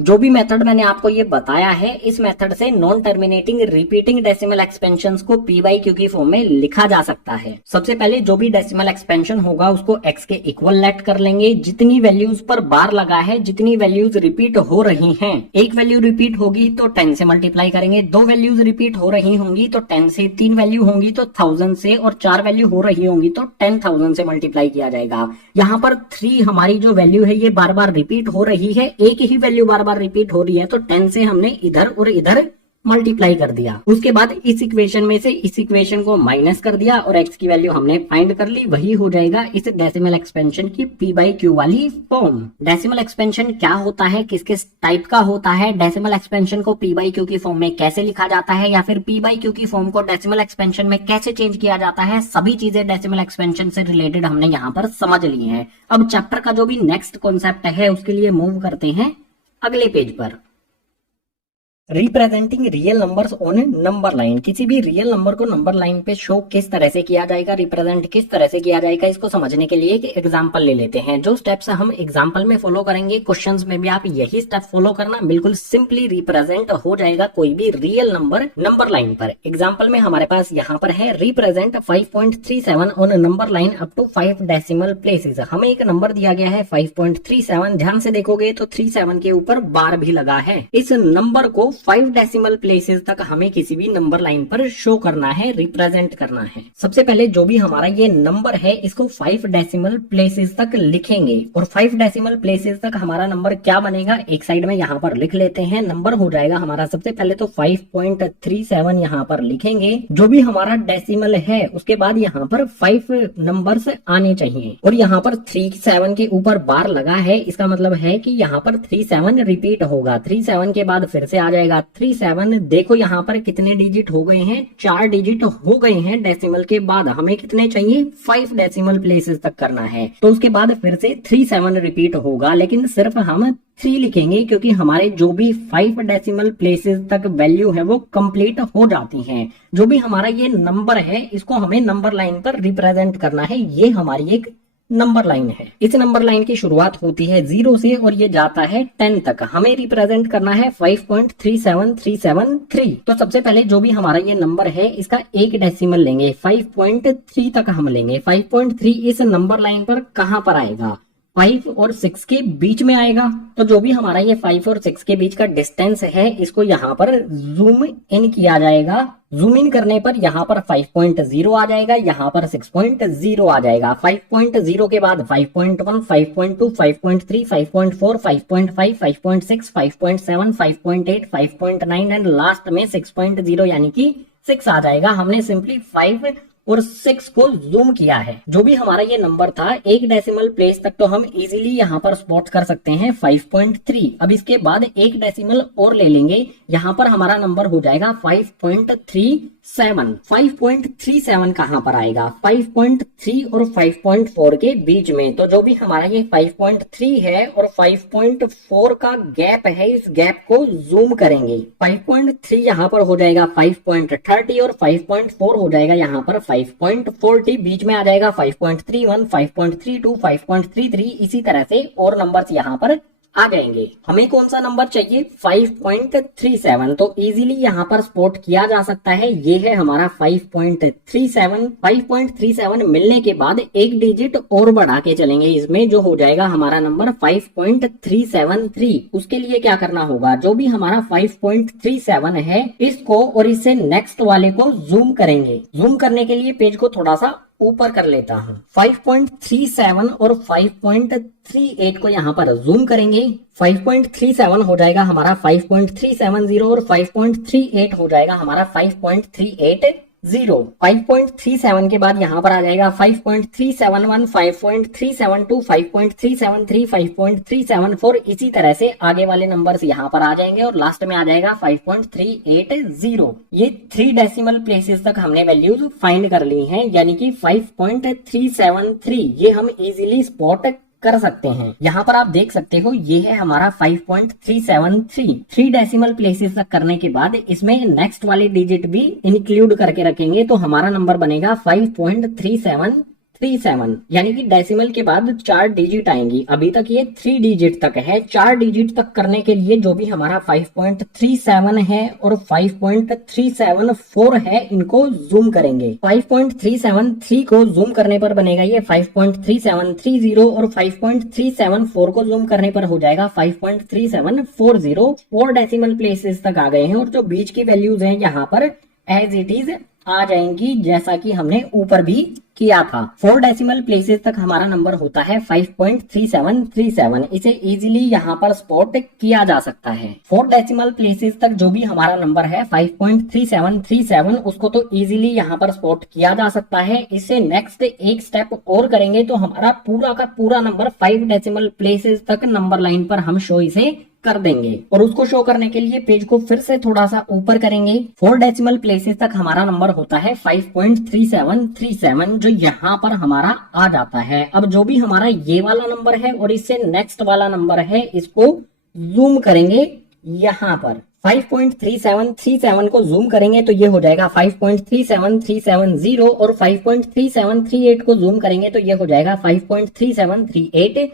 जो भी मेथड मैंने आपको ये बताया है, इस मेथड से non terminating repeating decimal expansions को p/q की फॉर्म में लिखा जा सकता है। सबसे पहले जो भी डेसिमल एक्सपेंशन होगा उसको x के इक्वल लेट कर लेंगे। जितनी वैल्यूज पर बार लगा है, जितनी वैल्यूज रिपीट हो रही हैं, एक वैल्यू रिपीट होगी तो 10 से मल्टीप्लाई करेंगे, 2 वैल्यूज रिपीट हो रही होंगी तो 10 से, 3 वैल्यू होंगी तो 1000 से, और 4 वैल्यू हो रही होंगी तो 10,000 से मल्टीप्लाई किया जाएगा। यहाँ पर 3 हमारी जो वैल्यू है ये बार बार रिपीट हो रही है, एक ही वैल्यू बार बार रिपीट हो रही है तो 10 से हमने इधर और इधर मल्टीप्लाई कर दिया। उसके बाद इस इक्वेशन में से इस इक्वेशन को माइनस कर दिया और x की वैल्यू हमने फाइंड कर ली। वही हो जाएगा इस डेसिमल एक्सपेंशन की p/q वाली फॉर्म। डेसिमल एक्सपेंशन क्या होता है, किस किस टाइप का होता है, डेसिमल एक्सपेंशन को p/q की फॉर्म में कैसे लिखा जाता है, या फिर p/q की फॉर्म को डेसिमल एक्सपेंशन में कैसे चेंज किया जाता है, सभी चीजें डेसिमल एक्सपेंशन से रिलेटेड हमने यहाँ पर समझ ली है। अब चैप्टर का जो भी नेक्स्ट कॉन्सेप्ट है उसके लिए मूव करते हैं अगले पेज पर। Representing real numbers on number line. किसी भी रियल नंबर को नंबर लाइन पे शो किस तरह से किया जाएगा, रिप्रेजेंट किस तरह से किया जाएगा, इसको समझने के लिए एक एग्जांपल ले लेते हैं। जो स्टेप्स हम एग्जांपल में फॉलो करेंगे, क्वेश्चंस में भी आप यही स्टेप फॉलो करना। बिल्कुल सिंपली रिप्रेजेंट हो जाएगा कोई भी रियल नंबर नंबर लाइन पर। एग्जाम्पल में हमारे पास यहाँ पर है represent 5.37 on number line up to 5 decimal places. हमें एक नंबर दिया गया है 5.37। ध्यान से देखोगे तो 37 के ऊपर बार भी लगा है। इस नंबर को 5 डेसिमल प्लेसेस तक हमें किसी भी नंबर लाइन पर शो करना है, रिप्रेजेंट करना है। सबसे पहले जो भी हमारा ये नंबर है इसको 5 डेसिमल प्लेसेस तक लिखेंगे, और 5 डेसिमल प्लेसेस तक हमारा नंबर क्या बनेगा एक साइड में यहाँ पर लिख लेते हैं। नंबर हो जाएगा हमारा सबसे पहले तो 5.37 यहाँ पर लिखेंगे। जो भी हमारा डेसिमल है उसके बाद यहाँ पर 5 नंबर्स आने चाहिए, और यहाँ पर 37 के ऊपर बार लगा है। इसका मतलब है कि यहाँ पर 37 रिपीट होगा। 37 के बाद फिर से आ जाएगा 37। देखो यहाँ पर कितने डिजिट हो गए हैं, 4 डिजिट हो गए हैं। डेसिमल के बाद हमें कितने चाहिए, 5 डेसिमल प्लेसेस तक करना है। तो उसके बाद फिर से 37 रिपीट होगा, लेकिन सिर्फ हम 3 लिखेंगे क्योंकि हमारे जो भी 5 डेसिमल प्लेसेस तक वैल्यू है वो कंप्लीट हो जाती हैं। जो भी हमारा ये नंबर है इसको हमें नंबर लाइन पर रिप्रेजेंट करना है। ये हमारी एक नंबर लाइन है। इस नंबर लाइन की शुरुआत होती है 0 से और ये जाता है 10 तक। हमें रिप्रेजेंट करना है 5.37373। तो सबसे पहले जो भी हमारा ये नंबर है इसका एक डेसिमल लेंगे, 5.3 तक हम लेंगे। 5.3 इस नंबर लाइन पर कहां पर आएगा, 5 और 6 के बीच में आएगा। तो जो भी हमारा ये 5 और 6 के बीच का डिस्टेंस है इसको यहाँ पर जूम इन किया जाएगा। जूम इन करने पर यहाँ पर 5.0 आ जाएगा, यहाँ पर 6.0 आ जाएगा। 5.0 के बाद 5.1, 5.2, 5.3, 5.4, 5.5, 5.6, 5.7, 5.8, 5.9 एंड लास्ट में 6.0 यानी कि 6 आ जाएगा। हमने सिंपली 5 और 6 को जूम किया है। जो भी हमारा ये नंबर था 1 डेसिमल प्लेस तक तो हम इजीली यहाँ पर स्पॉट कर सकते हैं 5.3। अब इसके बाद 1 डेसिमल और ले लेंगे, यहाँ पर हमारा नंबर हो जाएगा 5.37। 5.37 कहाँ पर आएगा? 5.3 और 5.4 के बीच में। तो जो भी हमारा ये 5.3 है और 5.4 का गैप है, इस गैप को जूम करेंगे। 5.3 यहाँ पर हो जाएगा 5.30 और 5.4 हो जाएगा यहाँ पर 5.40। बीच में आ जाएगा 5.31, 5.32, 5.33। इसी तरह से और नंबर्स यहाँ पर आ जाएंगे। हमें कौन सा नंबर चाहिए? 5.37। तो इजीली यहाँ पर स्पॉट किया जा सकता है, ये है हमारा 5.37। 5.37 मिलने के बाद एक डिजिट और बढ़ा के चलेंगे इसमें, जो हो जाएगा हमारा नंबर 5.373। उसके लिए क्या करना होगा? जो भी हमारा 5.37 है इसको और इससे नेक्स्ट वाले को जूम करेंगे। जूम करने के लिए पेज को थोड़ा सा ऊपर कर लेता हूँ। 5.37 और 5.38 को यहाँ पर जूम करेंगे। 5.37 हो जाएगा हमारा 5.370 और 5.38 हो जाएगा हमारा 5.380। 5.37 के बाद यहाँ पर आ जाएगा 5.371, 5.372, 5.373, 5.374। इसी तरह से आगे वाले नंबर्स यहाँ पर आ जाएंगे और लास्ट में आ जाएगा 5.380। ये 3 डेसिमल प्लेसेस तक हमने वैल्यूज फाइंड कर ली हैं, यानी कि 5.373 ये हम इजीली स्पॉट कर सकते हैं। यहाँ पर आप देख सकते हो ये है हमारा 5.373। 3 डेसिमल प्लेसेस तक करने के बाद इसमें नेक्स्ट वाले डिजिट भी इंक्लूड करके रखेंगे, तो हमारा नंबर बनेगा 5.3737। यानी कि डेसिमल के बाद 4 डिजिट आएंगी। अभी तक ये 3 डिजिट तक है। 4 डिजिट तक करने के लिए जो भी हमारा 5.37 है और 5.374 है, इनको जूम करेंगे। 5.373 को जूम करने पर बनेगा ये 5.3730 और 5.374 को जूम करने पर हो जाएगा 5.3740। 4 डेसिमल प्लेसेस तक आ गए हैं और जो बीच की वैल्यूज हैं यहाँ पर एज इट इज आ जाएंगी, जैसा कि हमने ऊपर भी किया था। 4 डेसिमल प्लेसेस तक हमारा नंबर होता है 5.3737। इसे इजीली यहाँ पर स्पॉट किया जा सकता है। 4 डेसिमल प्लेसेस तक जो भी हमारा नंबर है 5.3737, उसको तो इजीली यहाँ पर स्पॉट किया जा सकता है। इससे नेक्स्ट एक स्टेप और करेंगे तो हमारा पूरा का पूरा नंबर 5 डेसिमल प्लेसेस तक नंबर लाइन पर हम शो इसे कर देंगे। और उसको शो करने के लिए पेज को फिर से थोड़ा सा ऊपर करेंगे। 4 डेसिमल प्लेसेस तक हमारा नंबर होता है 5.3737, जो यहाँ पर हमारा आ जाता है। अब जो भी हमारा ये वाला नंबर है और इससे नेक्स्ट वाला नंबर है, इसको जूम करेंगे। यहाँ पर 5.3737 को जूम करेंगे तो ये हो जाएगा 5.37370 और 5.3738 को जूम करेंगे तो ये हो जाएगा 5.37380।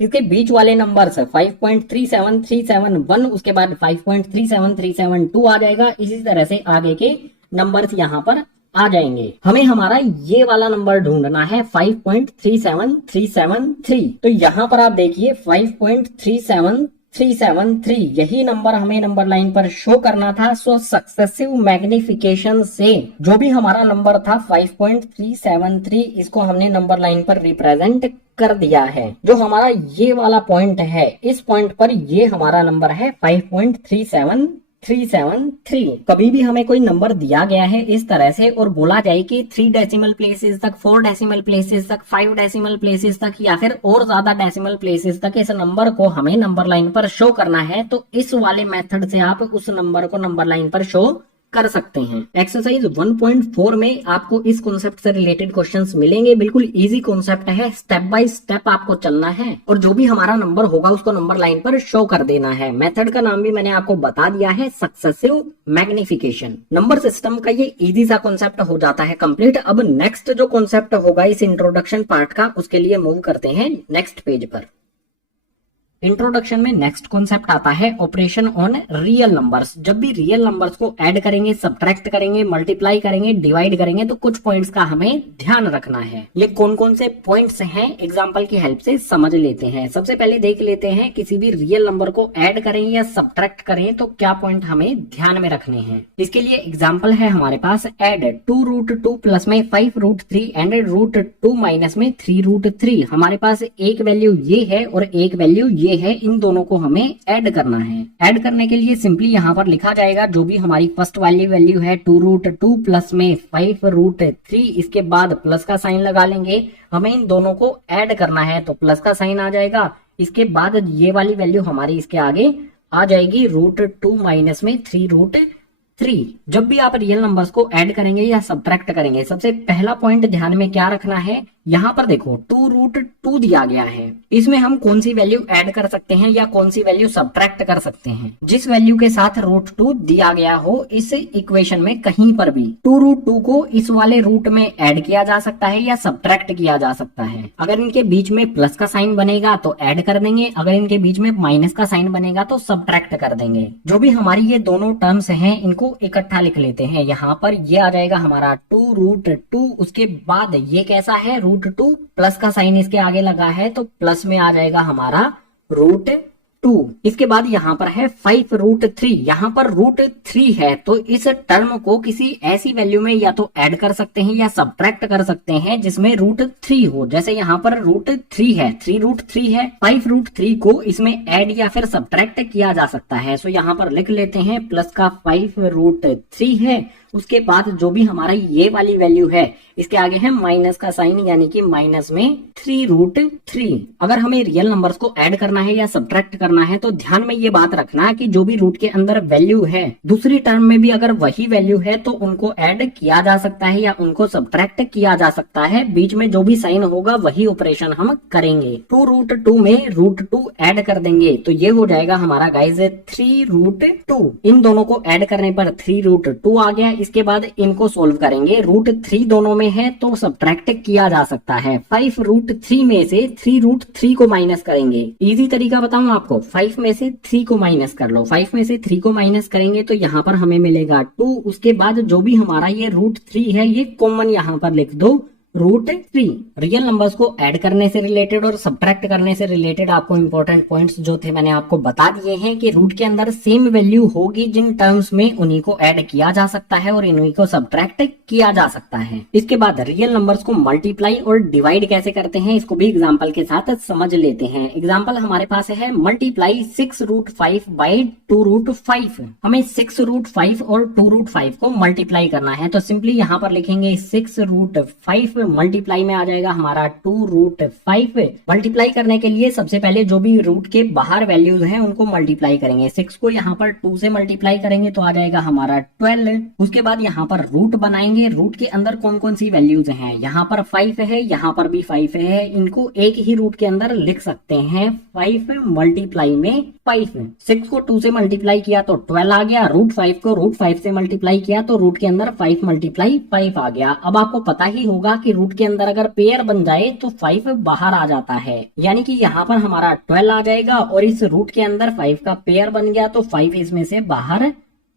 इसके बीच वाले नंबर्स 5.37371, उसके बाद 5.37372 आ जाएगा। इसी तरह से आगे के नंबर्स यहाँ पर आ जाएंगे। हमें हमारा ये वाला नंबर ढूंढना है 5.37373। तो यहाँ पर आप देखिए 5.37373, यही नंबर हमें नंबर लाइन पर शो करना था। सो सक्सेसिव मैग्निफिकेशन से जो भी हमारा नंबर था 5.373, इसको हमने नंबर लाइन पर रिप्रेजेंट कर दिया है। जो हमारा ये वाला पॉइंट है, इस पॉइंट पर ये हमारा नंबर है 5.37373। कभी भी हमें कोई नंबर दिया गया है इस तरह से और बोला जाए कि 3 डेसिमल प्लेसेस तक, 4 डेसिमल प्लेसेस तक, 5 डेसिमल प्लेसेस तक या फिर और ज्यादा डेसिमल प्लेसेस तक इस नंबर को हमें नंबर लाइन पर शो करना है, तो इस वाले मेथड से आप उस नंबर को नंबर लाइन पर शो कर सकते हैं। एक्सरसाइज 1.4 में आपको इस कॉन्सेप्ट से रिलेटेड क्वेश्चंस मिलेंगे। बिल्कुल इजी कॉन्सेप्ट है, स्टेप बाय स्टेप आपको चलना है और जो भी हमारा नंबर होगा उसको नंबर लाइन पर शो कर देना है। मेथड का नाम भी मैंने आपको बता दिया है, सक्सेसिव मैग्निफिकेशन। नंबर सिस्टम का ये इजी सा कॉन्सेप्ट हो जाता है कंप्लीट। अब नेक्स्ट जो कॉन्सेप्ट होगा इस इंट्रोडक्शन पार्ट का, उसके लिए मूव करते हैं नेक्स्ट पेज पर। इंट्रोडक्शन में नेक्स्ट कॉन्सेप्ट आता है ऑपरेशन ऑन रियल नंबर्स। जब भी रियल नंबर्स को ऐड करेंगे, सब्ट्रैक्ट करेंगे, मल्टीप्लाई करेंगे, डिवाइड करेंगे तो कुछ पॉइंट्स का हमें ध्यान रखना है। ये कौन कौन से पॉइंट्स हैं एग्जांपल की हेल्प से समझ लेते हैं। सबसे पहले देख लेते हैं किसी भी रियल नंबर को ऐड करें या सब्ट्रैक्ट करें तो क्या पॉइंट हमें ध्यान में रखने हैं। इसके लिए एग्जाम्पल है हमारे पास, एड 2√2 प्लस में 5√3 एंड √2 माइनस में 3√3। हमारे पास एक वैल्यू ये है और एक वैल्यू ये ये है, इन दोनों को हमें ऐड करना है। ऐड करने के लिए सिंपली यहाँ पर लिखा जाएगा जो भी हमारी फर्स्ट वाली वैल्यू है 2√2 प्लस में 5√3, इसके बाद प्लस का साइन लगा लेंगे। हमें इन दोनों को ऐड करना है तो प्लस का साइन आ जाएगा। इसके बाद ये वाली वैल्यू हमारी इसके आगे आ जाएगी √2 माइनस में 3√3। जब भी आप रियल नंबर्स को ऐड करेंगे या सब्ट्रैक्ट करेंगे, सबसे पहला पॉइंट ध्यान में क्या रखना है, यहाँ पर देखो 2√2 दिया गया है, इसमें हम कौन सी वैल्यू ऐड कर सकते हैं या कौन सी वैल्यू सब्ट्रैक्ट कर सकते हैं। जिस वैल्यू के साथ √2 दिया गया हो इस इक्वेशन में कहीं पर भी 2√2 को इस वाले रूट में ऐड किया जा सकता है या सब्ट्रैक्ट किया जा सकता है। अगर इनके बीच में प्लस का साइन बनेगा तो ऐड कर देंगे, अगर इनके बीच में माइनस का साइन बनेगा तो सब्ट्रैक्ट कर देंगे। जो भी हमारी ये दोनों टर्म्स हैं इनको इकट्ठा लिख लेते हैं। यहाँ पर ये आ जाएगा हमारा 2√2, उसके बाद ये कैसा है √2 प्लस का साइन इसके आगे लगा है तो प्लस में आ जाएगा हमारा √2। इसके बाद यहाँ पर है 5√3, यहाँ पर √3 है तो इस टर्म को किसी ऐसी वैल्यू में या तो ऐड कर सकते हैं या सब्ट्रैक्ट कर सकते हैं जिसमें √3 हो। जैसे यहाँ पर √3 है, 3√3 है, 5√3 को इसमें ऐड या फिर सब्ट्रैक्ट किया जा सकता है। सो यहाँ पर लिख लेते हैं प्लस का 5√3 है, उसके बाद जो भी हमारा ये वाली वैल्यू है इसके आगे है माइनस का साइन, यानी कि माइनस में 3√3। अगर हमें रियल नंबर्स को ऐड करना है या सब्ट्रैक्ट करना है तो ध्यान में ये बात रखना कि जो भी रूट के अंदर वैल्यू है दूसरी टर्म में भी अगर वही वैल्यू है तो उनको ऐड किया जा सकता है या उनको सब्ट्रैक्ट किया जा सकता है। बीच में जो भी साइन होगा वही ऑपरेशन हम करेंगे। 2√2 में √2 ऐड कर देंगे तो ये हो जाएगा हमारा गाइज 3√2। इन दोनों को ऐड करने पर 3√2 आ गया। इसके बाद इनको सोल्व करेंगे, √3 दोनों में है तो सब्ट्रैक्ट किया जा सकता है। 5√3 में से 3√3 को माइनस करेंगे। इजी तरीका बताऊं आपको, 5 में से 3 को माइनस कर लो। 5 में से 3 को माइनस करेंगे तो यहाँ पर हमें मिलेगा 2। उसके बाद जो भी हमारा ये √3 है ये कॉमन यहाँ पर लिख दो √3। रियल नंबर्स को ऐड करने से रिलेटेड और सब्ट्रैक्ट करने से रिलेटेड आपको इंपॉर्टेंट पॉइंट्स जो थे मैंने आपको बता दिए हैं कि रूट के अंदर सेम वैल्यू होगी जिन टर्म्स में उन्हीं को ऐड किया जा सकता है और इन्हीं को सब्ट्रैक्ट किया जा सकता है। इसके बाद रियल नंबर्स को मल्टीप्लाई और डिवाइड कैसे करते हैं इसको भी एग्जाम्पल के साथ समझ लेते हैं। एग्जाम्पल हमारे पास है मल्टीप्लाई 6√5 बाई 2√5। हमें 6√5 और 2√5 को मल्टीप्लाई करना है तो सिंपली यहाँ पर लिखेंगे 6√5 मल्टीप्लाई में आ जाएगा हमारा 2√5। मल्टीप्लाई करने के लिए सबसे पहले जो भी रूट के बाहर वैल्यूज हैं उनको मल्टीप्लाई करेंगे। 6 को यहाँ पर 2 से मल्टीप्लाई करेंगे तो आ जाएगा हमारा 12। उसके बाद यहाँ पर रूट बनाएंगे। रूट के अंदर कौन कौन सी वैल्यूज हैं, यहाँ पर 5 है, यहाँ पर भी 5 है, इनको एक ही रूट के अंदर लिख सकते हैं। 5 मल्टीप्लाई में 5। 6 को 2 से मल्टीप्लाई किया तो 12 आ गया। √5 को √5 से मल्टीप्लाई किया तो रूट के अंदर 5 मल्टीप्लाई 5 आ गया। अब आपको पता ही होगा कि रूट के अंदर अगर पेयर बन जाए तो 5 बाहर आ जाता है, यानी कि यहाँ पर हमारा 12 आ जाएगा और इस रूट के अंदर 5 का पेयर बन गया तो 5 इसमें से बाहर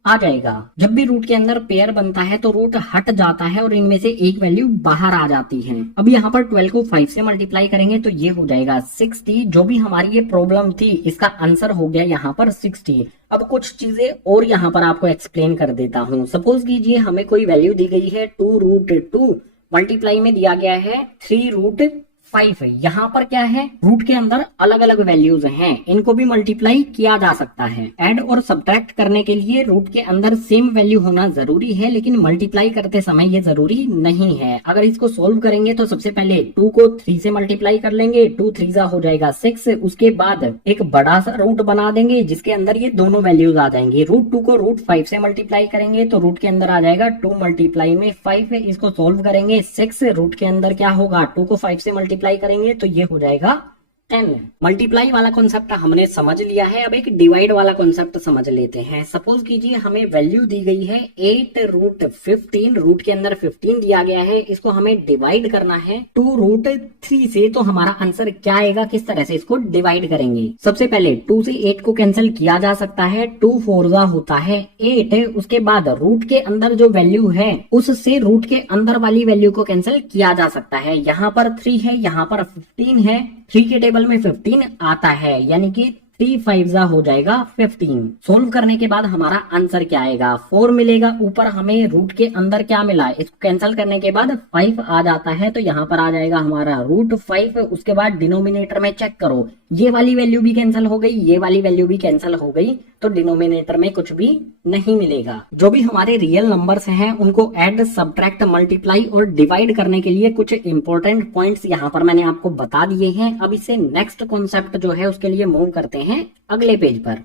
आ जाएगा। जब भी रूट के अंदर पेयर बनता है तो रूट हट जाता है और इनमें से एक वैल्यू बाहर आ जाती है। अब यहाँ पर 12 को 5 से मल्टीप्लाई करेंगे तो ये हो जाएगा 60। जो भी हमारी ये प्रॉब्लम थी इसका आंसर हो गया यहाँ पर 60। अब कुछ चीजें और यहाँ पर आपको एक्सप्लेन कर देता हूँ। सपोज कीजिए हमें कोई वैल्यू दी गई है 2√2, मल्टीप्लाई में दिया गया है 3√5। यहाँ पर क्या है, रूट के अंदर अलग अलग वैल्यूज हैं, इनको भी मल्टीप्लाई किया जा सकता है। ऐड और सब्ट्रैक्ट करने के लिए रूट के अंदर सेम वैल्यू होना जरूरी है, लेकिन मल्टीप्लाई करते समय ये जरूरी नहीं है। अगर इसको सोल्व करेंगे तो सबसे पहले 2 को 3 से मल्टीप्लाई कर लेंगे, 2 3 हो जाएगा 6। उसके बाद एक बड़ा सा रूट बना देंगे जिसके अंदर ये दोनों वैल्यूज आ जाएंगी। √2 को √5 से मल्टीप्लाई करेंगे तो रूट के अंदर आ जाएगा 2 मल्टीप्लाई में 5। इसको सोल्व करेंगे 6, रूट के अंदर क्या होगा, 2 को 5 से मल्टीप्लाई करेंगे तो ये हो जाएगा 10। मल्टीप्लाई वाला कॉन्सेप्ट हमने समझ लिया है। अब एक डिवाइड वाला कॉन्सेप्ट समझ लेते हैं। सपोज कीजिए हमें वैल्यू दी गई है 8√15, रूट के अंदर 15 दिया गया है, इसको हमें डिवाइड करना है 2√3 से। तो हमारा आंसर क्या आएगा, किस तरह से इसको डिवाइड करेंगे। सबसे पहले 2 से 8 को कैंसिल किया जा सकता है, 2 4 होता है 8। उसके बाद रूट के अंदर जो वैल्यू है उससे रूट के अंदर वाली वैल्यू को कैंसिल किया जा सकता है। यहाँ पर 3 है, यहाँ पर 15 है, 3 के टेबल में 15 आता है, यानी कि 3 5 हो जाएगा 15। सोल्व करने के बाद हमारा आंसर क्या आएगा, 4 मिलेगा। ऊपर हमें रूट के अंदर क्या मिला, इसको कैंसिल करने के बाद 5 आ जाता है, तो यहाँ पर आ जाएगा हमारा √5। उसके बाद डिनोमिनेटर में चेक करो, ये वाली वैल्यू भी कैंसिल हो गई, ये वाली वैल्यू भी कैंसिल हो गई, तो डिनोमिनेटर में कुछ भी नहीं मिलेगा। जो भी हमारे रियल नंबर्स हैं उनको ऐड, सब्ट्रैक्ट, मल्टीप्लाई और डिवाइड करने के लिए कुछ इंपॉर्टेंट पॉइंट्स यहाँ पर मैंने आपको बता दिए हैं। अब इससे नेक्स्ट कॉन्सेप्ट जो है उसके लिए मूव करते हैं अगले पेज पर।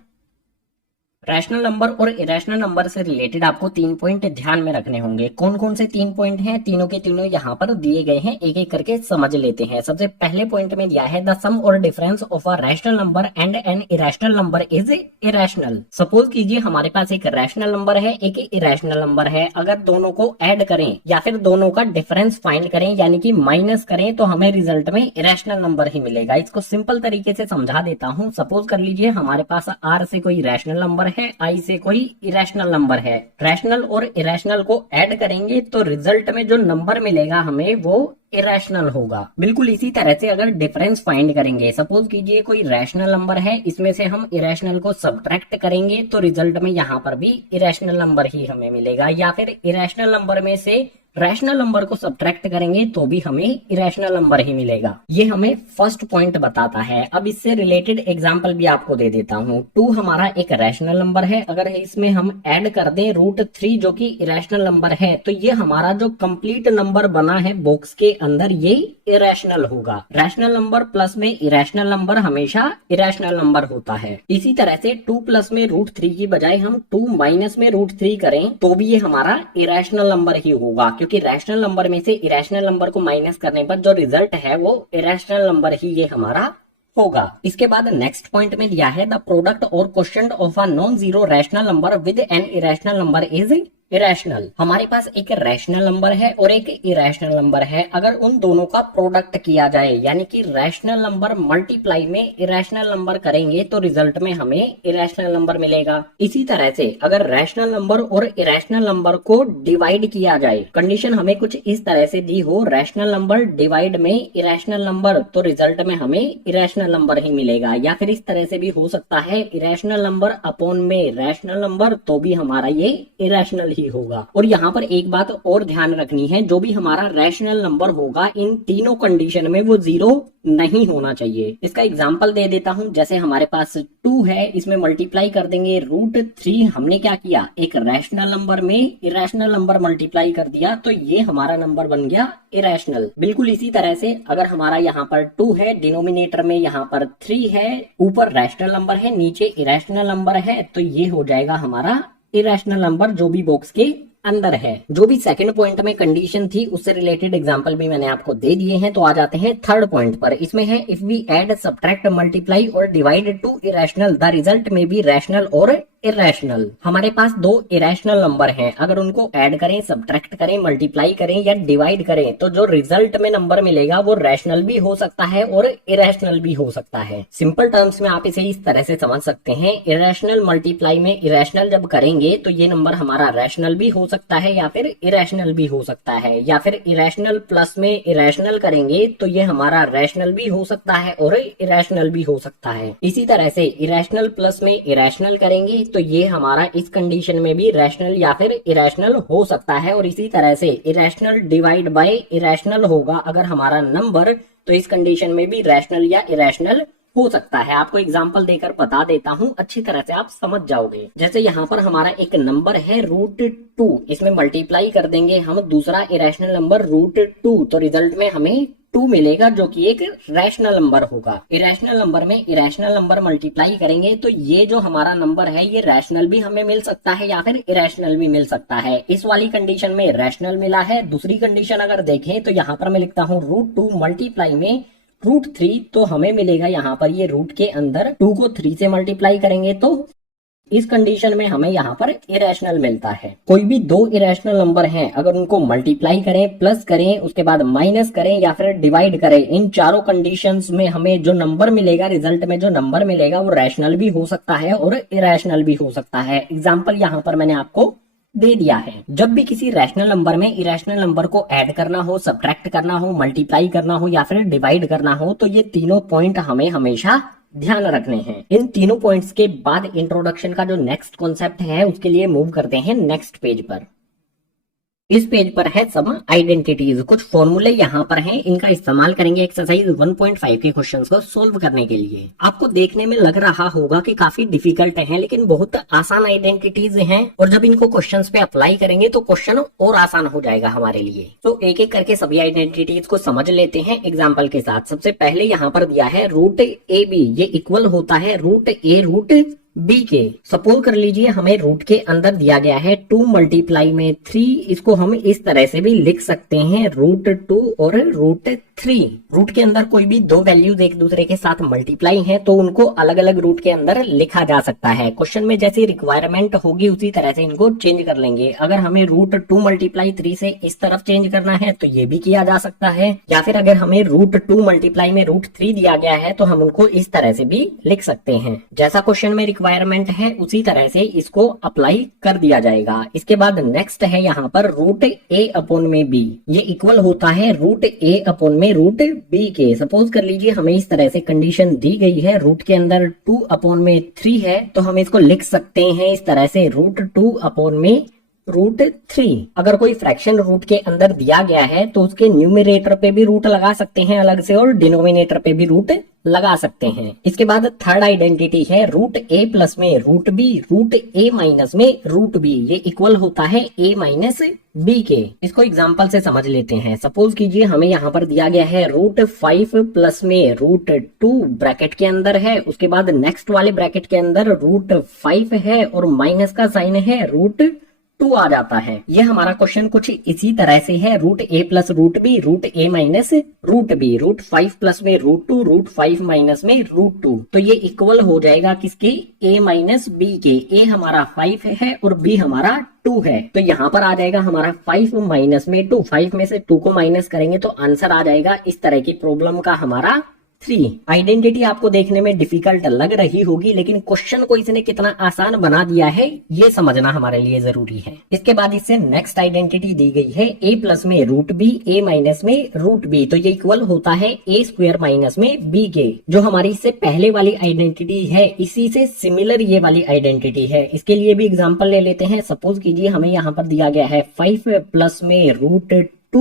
रैशनल नंबर और इरेशनल नंबर से रिलेटेड आपको 3 पॉइंट ध्यान में रखने होंगे। कौन कौन से 3 पॉइंट हैं, तीनों के तीनों यहाँ पर दिए गए हैं, एक एक करके समझ लेते हैं। सबसे पहले पॉइंट में दिया है द सम और difference of a rational number and an irrational number is irrational. Suppose कीजिए हमारे पास एक रैशनल नंबर है, एक इरेशनल नंबर है। अगर दोनों को ऐड करें या फिर दोनों का डिफरेंस फाइंड करें यानी कि माइनस करें तो हमें रिजल्ट में इरेशनल नंबर ही मिलेगा। इसको सिंपल तरीके से समझा देता हूँ। सपोज कर लीजिए हमारे पास आर से कोई रैशनल नंबर है, आई से कोई इरेशनल नंबर है। रैशनल और इरेशनल को ऐड करेंगे तो रिजल्ट में जो नंबर मिलेगा हमें वो इरेशनल होगा। बिल्कुल इसी तरह से अगर डिफरेंस फाइंड करेंगे, सपोज कीजिए कोई रैशनल नंबर है, इसमें से हम इरेशनल को सब्ट्रैक्ट करेंगे तो रिजल्ट में यहाँ पर भी इरेशनल नंबर ही हमें मिलेगा। या फिर इरेशनल नंबर में से रैशनल नंबर को सब्ट्रैक्ट करेंगे तो भी हमें इरेशनल नंबर ही मिलेगा। ये हमें फर्स्ट पॉइंट बताता है। अब इससे रिलेटेड एग्जांपल भी आपको दे देता हूँ। 2 हमारा एक रैशनल नंबर है, अगर इसमें हम ऐड कर दें √3 जो कि इरेशनल नंबर है तो ये हमारा जो कंप्लीट नंबर बना है बॉक्स के अंदर ये इरेशनल होगा। रैशनल नंबर प्लस में इरेशनल नंबर हमेशा इरेशनल नंबर होता है। इसी तरह से 2 प्लस में √3 की बजाय हम 2 माइनस में √3 करें तो भी ये हमारा इरेशनल नंबर ही होगा, क्योंकि रैशनल नंबर में से इरेशनल नंबर को माइनस करने पर जो रिजल्ट है वो इरेशनल नंबर ही ये हमारा होगा। इसके बाद नेक्स्ट पॉइंट में दिया है द प्रोडक्ट और quotient of a non zero rational number with an irrational number is irrational. हमारे पास एक रैशनल नंबर है और एक इरेशनल नंबर है। अगर उन दोनों का प्रोडक्ट किया जाए यानी कि रैशनल नंबर मल्टीप्लाई में इरेशनल नंबर करेंगे तो रिजल्ट में हमें इरेशनल नंबर मिलेगा। इसी तरह से अगर रैशनल नंबर और इरेशनल नंबर को डिवाइड किया जाए, कंडीशन हमें कुछ इस तरह से दी हो, रैशनल नंबर डिवाइड में इरेशनल नंबर, तो रिजल्ट में हमें इरेशनल नंबर ही मिलेगा। या फिर इस तरह से भी हो सकता है इरेशनल नंबर अपॉन में रैशनल नंबर, तो भी हमारा ये इरेशनल ही होगा। और यहाँ पर एक बात और ध्यान रखनी है, जो भी हमारा रैशनल नंबर होगा इन तीनों कंडीशन में वो 0 नहीं होना चाहिए। इसका एग्जांपल दे देता हूं। जैसे हमारे पास 2 है, इसमें मल्टीप्लाई कर देंगे √3। हमने क्या किया, एक रैशनल नंबर में इरेशनल नंबर मल्टीप्लाई कर दिया तो ये हमारा नंबर बन गया इरेशनल। बिल्कुल इसी तरह से अगर हमारा यहाँ पर 2 है, डिनोमिनेटर में यहाँ पर 3 है, ऊपर रैशनल नंबर है, नीचे इरेशनल नंबर है, तो ये हो जाएगा हमारा इरेशनल नंबर जो भी बॉक्स के अंदर है। जो भी सेकंड पॉइंट में कंडीशन थी उससे रिलेटेड एग्जांपल भी मैंने आपको दे दिए हैं। तो आ जाते हैं थर्ड पॉइंट पर। इसमें है if we add, subtract, multiply और divide two irrational the result may be rational और इरेशनल। हमारे पास 2 इरेशनल नंबर हैं, अगर उनको ऐड करें, सब्ट्रैक्ट करें, मल्टीप्लाई करें या डिवाइड करें तो जो रिजल्ट में नंबर मिलेगा वो रैशनल भी हो सकता है और इरेशनल भी हो सकता है। सिंपल टर्म्स में आप इसे इस तरह से समझ सकते हैं, इरेशनल मल्टीप्लाई में इरेशनल जब करेंगे तो ये नंबर हमारा रैशनल भी हो सकता है या फिर इरेशनल भी हो सकता है। या फिर इरेशनल प्लस में इरेशनल करेंगे तो ये हमारा रैशनल भी हो सकता है और इरेशनल भी हो सकता है। इसी तरह से इरेशनल प्लस में इरेशनल करेंगे तो ये हमारा इस कंडीशन में भी रैशनल या फिर इरेशनल हो सकता है। और इसी तरह से इरेशनल डिवाइड बाय इरेशनल होगा अगर हमारा नंबर, तो इस कंडीशन में भी रैशनल या इरेशनल हो सकता है। आपको एग्जांपल देकर बता देता हूं, अच्छी तरह से आप समझ जाओगे। जैसे यहाँ पर हमारा एक नंबर है √2, इसमें मल्टीप्लाई कर देंगे हम दूसरा इरेशनल नंबर √2 तो रिजल्ट में हमें 2 मिलेगा जो कि एक रैशनल नंबर होगा। इरेशनल नंबर में इरेशनल नंबर मल्टीप्लाई करेंगे तो ये जो हमारा नंबर है ये रैशनल भी हमें मिल सकता है या फिर इरेशनल भी मिल सकता है। इस वाली कंडीशन में रैशनल मिला है। दूसरी कंडीशन अगर देखें तो यहाँ पर मैं लिखता हूँ √2 मल्टीप्लाई में √3, तो हमें मिलेगा यहाँ पर ये रूट के अंदर 2 को 3 से मल्टीप्लाई करेंगे तो इस कंडीशन में हमें यहाँ पर इरेशनल मिलता है। कोई भी 2 इरेशनल नंबर हैं, अगर उनको मल्टीप्लाई करें, प्लस करें, उसके बाद माइनस करें या फिर डिवाइड करें, इन चारों कंडीशंस में हमें जो नंबर मिलेगा, रिजल्ट में जो नंबर मिलेगा वो रैशनल भी हो सकता है और इरेशनल भी हो सकता है। एग्जाम्पल यहाँ पर मैंने आपको दे दिया है। जब भी किसी रैशनल नंबर में इरेशनल नंबर को ऐड करना हो, सब्ट्रैक्ट करना हो, मल्टीप्लाई करना हो या फिर डिवाइड करना हो तो ये तीनों पॉइंट हमें हमेशा ध्यान रखने हैं। इन तीनों पॉइंट्स के बाद इंट्रोडक्शन का जो नेक्स्ट कॉन्सेप्ट है उसके लिए मूव करते हैं नेक्स्ट पेज पर। इस पेज पर है सम आइडेंटिटीज। कुछ फॉर्मूले यहाँ पर हैं, इनका इस्तेमाल करेंगे एक्सरसाइज 1.5 के क्वेश्चंस को सोल्व करने के लिए। आपको देखने में लग रहा होगा कि काफी डिफिकल्ट है, लेकिन बहुत आसान आइडेंटिटीज हैं और जब इनको क्वेश्चंस पे अप्लाई करेंगे तो क्वेश्चन और आसान हो जाएगा हमारे लिए। तो एक एक करके सभी आइडेंटिटीज को समझ लेते हैं एग्जाम्पल के साथ। सबसे पहले यहाँ पर दिया है रूट ए बी, ये इक्वल होता है रूट ए रूट बी के। सपोज कर लीजिए हमें रूट के अंदर दिया गया है 2 मल्टीप्लाई में 3, इसको हम इस तरह से भी लिख सकते हैं रूट 2 और रूट 3। रूट के अंदर कोई भी दो वैल्यूज एक दूसरे के साथ मल्टीप्लाई हैं तो उनको अलग अलग रूट के अंदर लिखा जा सकता है। क्वेश्चन में जैसी रिक्वायरमेंट होगी उसी तरह से इनको चेंज कर लेंगे। अगर हमें रूट 2 मल्टीप्लाई 3 से इस तरफ चेंज करना है तो ये भी किया जा सकता है, या फिर अगर हमें रूट 2 मल्टीप्लाई में रूट 3 दिया गया है तो हम उनको इस तरह से भी लिख सकते हैं। जैसा क्वेश्चन में रिक्वायरमेंट है उसी तरह से इसको अप्लाई कर दिया जाएगा। इसके बाद नेक्स्ट है यहाँ पर रूट ए अपॉन में बी, ये इक्वल होता है रूट ए अपॉन में रूट बी के। सपोज कर लीजिए हमें इस तरह से कंडीशन दी गई है, रूट के अंदर 2 अपॉन में 3 है तो हम इसको लिख सकते हैं इस तरह से रूट 2 अपॉन में रूट 3। अगर कोई फ्रैक्शन रूट के अंदर दिया गया है तो उसके न्यूमरेटर पे भी रूट लगा सकते हैं अलग से और डिनोमिनेटर पे भी रूट लगा सकते हैं। इसके बाद थर्ड आइडेंटिटी है रूट ए प्लस में root B root A minus में रूट बी, ये इक्वल होता है ए माइनस बी के। इसको एग्जांपल से समझ लेते हैं। सपोज कीजिए हमें यहाँ पर दिया गया है रूट 5 प्लस में रूट 2 ब्रैकेट के अंदर है, उसके बाद नेक्स्ट वाले ब्रैकेट के अंदर रूट 5 है और माइनस का साइन है रूट 2 आ जाता है। यह हमारा क्वेश्चन कुछ इसी तरह से है, root A plus root B root A minus root B, root 5 plus में रूट 2 रूट 5 माइनस में रूट 2, तो ये इक्वल हो जाएगा किसके, ए माइनस बी के। ए हमारा 5 है और बी हमारा 2 है, तो यहाँ पर आ जाएगा हमारा 5 माइनस में 2, 5 में से 2 को माइनस करेंगे तो आंसर आ जाएगा इस तरह की प्रॉब्लम का हमारा 3। आइडेंटिटी आपको देखने में डिफिकल्ट लग रही होगी, लेकिन क्वेश्चन को इसने कितना आसान बना दिया है ये समझना हमारे लिए जरूरी है। इसके बाद इससे नेक्स्ट आइडेंटिटी दी गई है ए प्लस में रूट बी ए माइनस में रूट बी, तो ये इक्वल होता है ए स्क्वायर माइनस में बी के। जो हमारी इससे पहले वाली आइडेंटिटी है इसी से सिमिलर ये वाली आइडेंटिटी है। इसके लिए भी एग्जाम्पल ले लेते हैं। सपोज कीजिए हमें यहाँ पर दिया गया है 5 प्लस में रूट 2,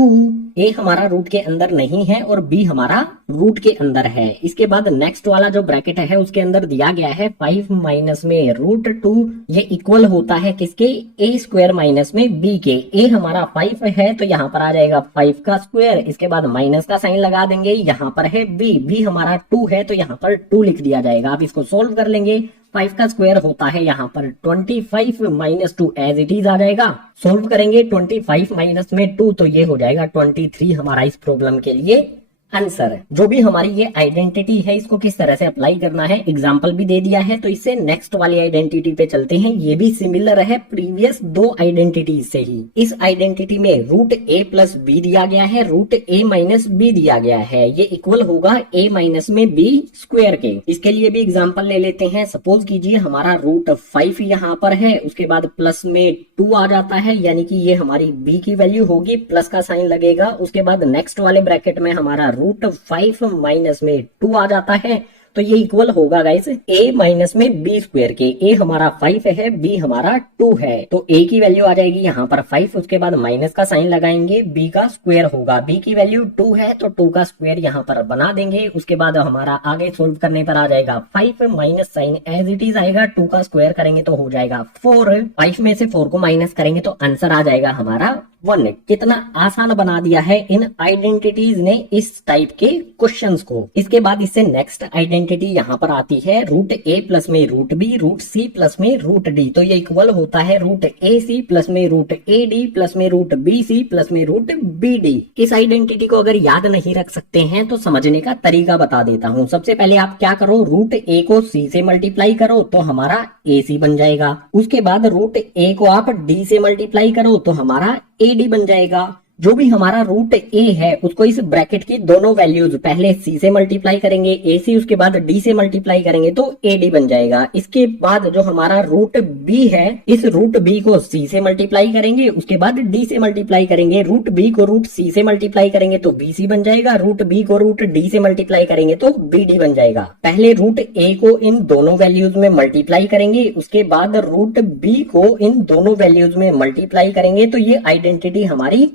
ए हमारा रूट के अंदर नहीं है और बी हमारा रूट के अंदर है। इसके बाद नेक्स्ट वाला जो ब्रैकेट है उसके अंदर दिया गया है 5 माइनस में रूट 2, ये इक्वल होता है किसके, ए स्क्वायर माइनस में बी के। ए हमारा 5 है तो यहाँ पर आ जाएगा 5 का स्क्वायर, इसके बाद माइनस का साइन लगा देंगे। यहाँ पर है बी, बी हमारा 2 है तो यहाँ पर 2 लिख दिया जाएगा। आप इसको सोल्व कर लेंगे, 5 का स्क्वायर होता है यहाँ पर 25 माइनस 2 एज इट इज आ जाएगा। सोल्व करेंगे 25 माइनस में 2 तो ये हो जाएगा 23 हमारा इस प्रॉब्लम के लिए आंसर। जो भी हमारी ये आइडेंटिटी है इसको किस तरह से अप्लाई करना है एग्जाम्पल भी दे दिया है, तो इससे नेक्स्ट वाली आइडेंटिटी पे चलते हैं। ये भी सिमिलर है प्रीवियस 2 आइडेंटिटी से ही। इस आइडेंटिटी में रूट ए प्लस बी दिया गया है, रूट ए माइनस बी दिया गया है, ये इक्वल होगा ए माइनस में बी स्क्वायर के। इसके लिए भी एग्जाम्पल ले लेते हैं। सपोज कीजिए हमारा रूट 5 यहाँ पर है, उसके बाद प्लस में 2 आ जाता है, यानी कि ये हमारी बी की वैल्यू होगी, प्लस का साइन लगेगा। उसके बाद नेक्स्ट वाले ब्रैकेट में हमारा रूट 5 माइनस में 2 आ जाता है, तो ये इक्वल होगा गाइस a माइनस में b स्क्वायर के। a हमारा 5 है, b हमारा 2 है, तो a की वैल्यू आ जाएगी यहाँ पर 5, उसके बाद माइनस का साइन लगाएंगे, b का स्क्वायर होगा। b की वैल्यू 2 है तो 2 का स्क्वायर यहाँ पर बना देंगे। उसके बाद हमारा आगे सोल्व करने पर आ जाएगा 5 minus sign as it is आएगा, 2 का स्क्वायर करेंगे तो हो जाएगा 4, 5 में से 4 को माइनस करेंगे तो आंसर आ जाएगा हमारा 1। कितना आसान बना दिया है इन आइडेंटिटीज ने इस टाइप के क्वेश्चंस को। इसके बाद इससे नेक्स्ट आइडेंटिटी यहाँ पर आती है रूट ए प्लस में root B root C plus में रूट डी, तो ये इक्वल होता है रूट ए सी प्लस में रूट ए डी प्लस में रूट बी सी प्लस में रूट बी डी। इस आइडेंटिटी को अगर याद नहीं रख सकते हैं तो समझने का तरीका बता देता हूँ। सबसे पहले आप क्या करो, रूट ए को सी से मल्टीप्लाई करो तो हमारा ए सी बन जाएगा। उसके बाद रूट ए को आप डी से मल्टीप्लाई करो तो हमारा AD बन जाएगा। जो भी हमारा रूट ए है उसको इस ब्रैकेट की दोनों वैल्यूज पहले सी से मल्टीप्लाई करेंगे, ए सी, उसके बाद डी से मल्टीप्लाई करेंगे तो ए डी बन जाएगा। इसके बाद जो हमारा रूट बी है, इस रूट बी को सी से मल्टीप्लाई करेंगे, उसके बाद डी से मल्टीप्लाई करेंगे, रूट बी को रूट सी से मल्टीप्लाई करेंगे तो बी सी बन जाएगा, रूट बी को रूट डी से मल्टीप्लाई करेंगे तो बी डी बन जाएगा। पहले रूट ए को इन दोनों वैल्यूज में मल्टीप्लाई करेंगे, उसके बाद रूट बी को इन दोनों वैल्यूज में मल्टीप्लाई करेंगे तो ये आइडेंटिटी हमारी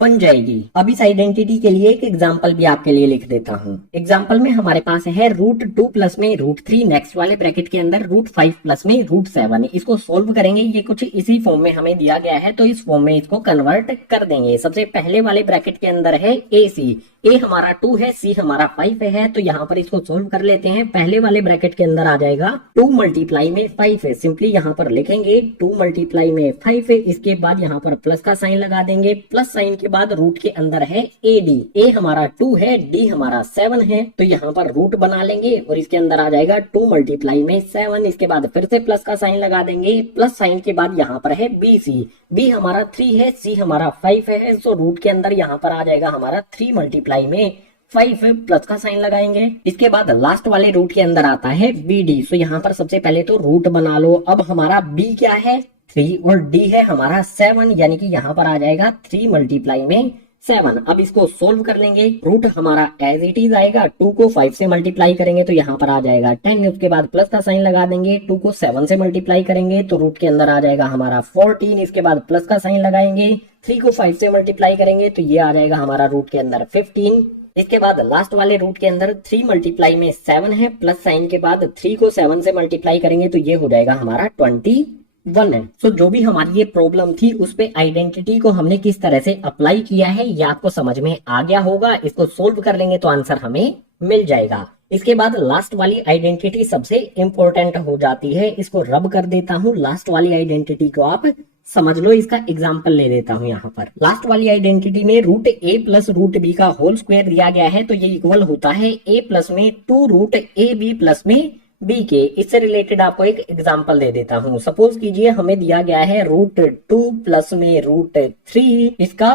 बन जाएगी। अब इस आइडेंटिटी के लिए एक एग्जांपल भी आपके लिए लिख देता हूँ। एग्जांपल में हमारे पास है रूट 2 प्लस में रूट 3, नेक्स्ट वाले ब्रैकेट के अंदर रूट 5 प्लस में रूट 7। इसको सोल्व करेंगे, ये कुछ इसी फॉर्म में हमें दिया गया है तो इस फॉर्म में इसको कन्वर्ट कर देंगे। सबसे पहले वाले ब्रैकेट के अंदर है ए सी, ए हमारा 2 है, सी हमारा 5 है, तो यहाँ पर इसको सोल्व कर लेते हैं। पहले वाले ब्रैकेट के अंदर आ जाएगा 2 मल्टीप्लाई में 5 है, सिंपली यहाँ पर लिखेंगे 2 मल्टीप्लाई में 5 है। इसके बाद यहाँ पर प्लस का साइन लगा देंगे, प्लस साइन के बाद रूट के अंदर है ए डी, ए हमारा 2 है, डी हमारा 7 है, तो यहाँ पर रूट बना लेंगे और इसके अंदर आ जाएगा 2 मल्टीप्लाई में 7। इसके बाद फिर से प्लस का साइन लगा देंगे, प्लस साइन के बाद यहाँ पर है बी सी, बी हमारा 3 है, सी हमारा 5 है, सो रूट के अंदर यहाँ पर आ जाएगा हमारा 3 मल्टीप्लाई में 5, प्लस का साइन लगाएंगे। इसके बाद लास्ट वाले रूट के अंदर आता है बी डी, सो यहाँ पर सबसे पहले तो रूट बना लो। अब हमारा बी क्या है 3 और डी है हमारा 7, यानी कि यहाँ पर आ जाएगा 3 मल्टीप्लाई में 7। अब इसको सोल्व कर लेंगे, रूट हमारा एज इट इज आएगा, 2 को 5 से मल्टीप्लाई करेंगे तो यहाँ पर आ जाएगा 10, उसके बाद प्लस का साइन लगा देंगे, 2 को 7 से मल्टीप्लाई करेंगे तो रूट के अंदर आ जाएगा हमारा 14, इसके बाद प्लस का साइन लगाएंगे, 3 को 5 से मल्टीप्लाई करेंगे तो ये आ जाएगा हमारा रूट के अंदर 15। इसके बाद लास्ट वाले रूट के अंदर 3 मल्टीप्लाई में 7 है, प्लस साइन के बाद 3 को 7 से मल्टीप्लाई करेंगे तो ये हो जाएगा हमारा 21 है। सो जो भी हमारी ये प्रॉब्लम थी उस पे आइडेंटिटी को हमने किस तरह से अप्लाई किया है ये आपको समझ में आ गया होगा। इसको सोल्व कर लेंगे तो आंसर हमें मिल जाएगा। इसके बाद लास्ट वाली आइडेंटिटी सबसे इंपॉर्टेंट हो जाती है, इसको रब कर देता हूँ। लास्ट वाली आइडेंटिटी को आप समझ लो, इसका एग्जाम्पल ले देता हूँ यहाँ पर। लास्ट वाली आइडेंटिटी में root A plus root B का होल स्क्वायर दिया गया है तो ये इक्वल होता है ए प्लस में 2 रूट ए बी प्लस में बी के। इससे रिलेटेड आपको एक एग्जांपल दे देता हूँ। सपोज कीजिए हमें दिया गया है रूट 2 प्लस में रूट 3, इसका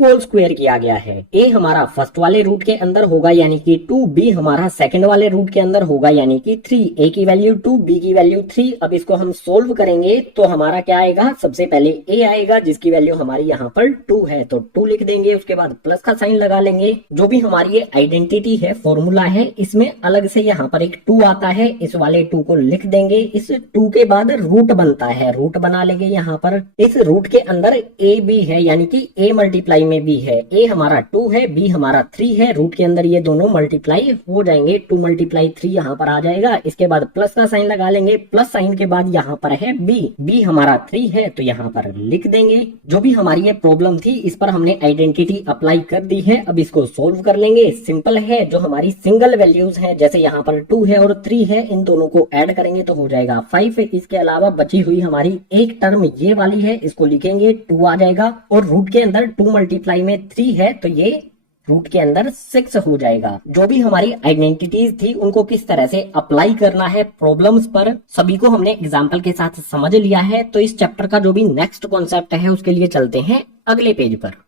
होल स्क्वायर किया गया है। ए हमारा फर्स्ट वाले रूट के अंदर होगा यानी कि 2, बी हमारा सेकंड वाले रूट के अंदर होगा यानी कि 3। ए की वैल्यू 2, बी की वैल्यू 3। अब इसको हम सोल्व करेंगे तो हमारा क्या आएगा, सबसे पहले ए आएगा जिसकी वैल्यू हमारी यहाँ पर 2 है तो 2 लिख देंगे, उसके बाद प्लस का साइन लगा लेंगे। जो भी हमारी ये आइडेंटिटी है, फॉर्मूला है, इसमें अलग से यहाँ पर एक 2 आता है, इस वाले 2 को लिख देंगे। इस 2 के बाद रूट बनता है, रूट बना लेंगे यहाँ पर। इस रूट के अंदर ए बी है यानी कि ए मल्टीप्लाई में भी है। ए हमारा 2 है, बी हमारा 3 है, रूट के अंदर ये दोनों मल्टीप्लाई हो जाएंगे, 2 मल्टीप्लाई 3 यहाँ पर आ जाएगा। इसके बाद प्लस का साइन लगा लेंगे, प्लस साइन के बाद यहाँ पर है बी, बी हमारा 3 है तो यहाँ पर लिख देंगे। जो भी हमारी ये प्रॉब्लम थी इस पर हमने आइडेंटिटी अप्लाई कर दी है। अब इसको सोल्व कर लेंगे, सिंपल है। जो हमारी सिंगल वैल्यूज है जैसे यहाँ पर 2 है और 3 है, इन दोनों को ऐड करेंगे तो हो जाएगा 5। इसके अलावा बची हुई हमारी एक टर्म ये वाली है, इसको लिखेंगे 2 आ जाएगा और रूट के अंदर 2 मल्टीप्लाई में 3 है तो ये रूट के अंदर 6 हो जाएगा। जो भी हमारी आइडेंटिटीज थी उनको किस तरह से अप्लाई करना है प्रॉब्लम्स पर, सभी को हमने एग्जाम्पल के साथ समझ लिया है। तो इस चैप्टर का जो भी नेक्स्ट कॉन्सेप्ट है उसके लिए चलते हैं अगले पेज पर।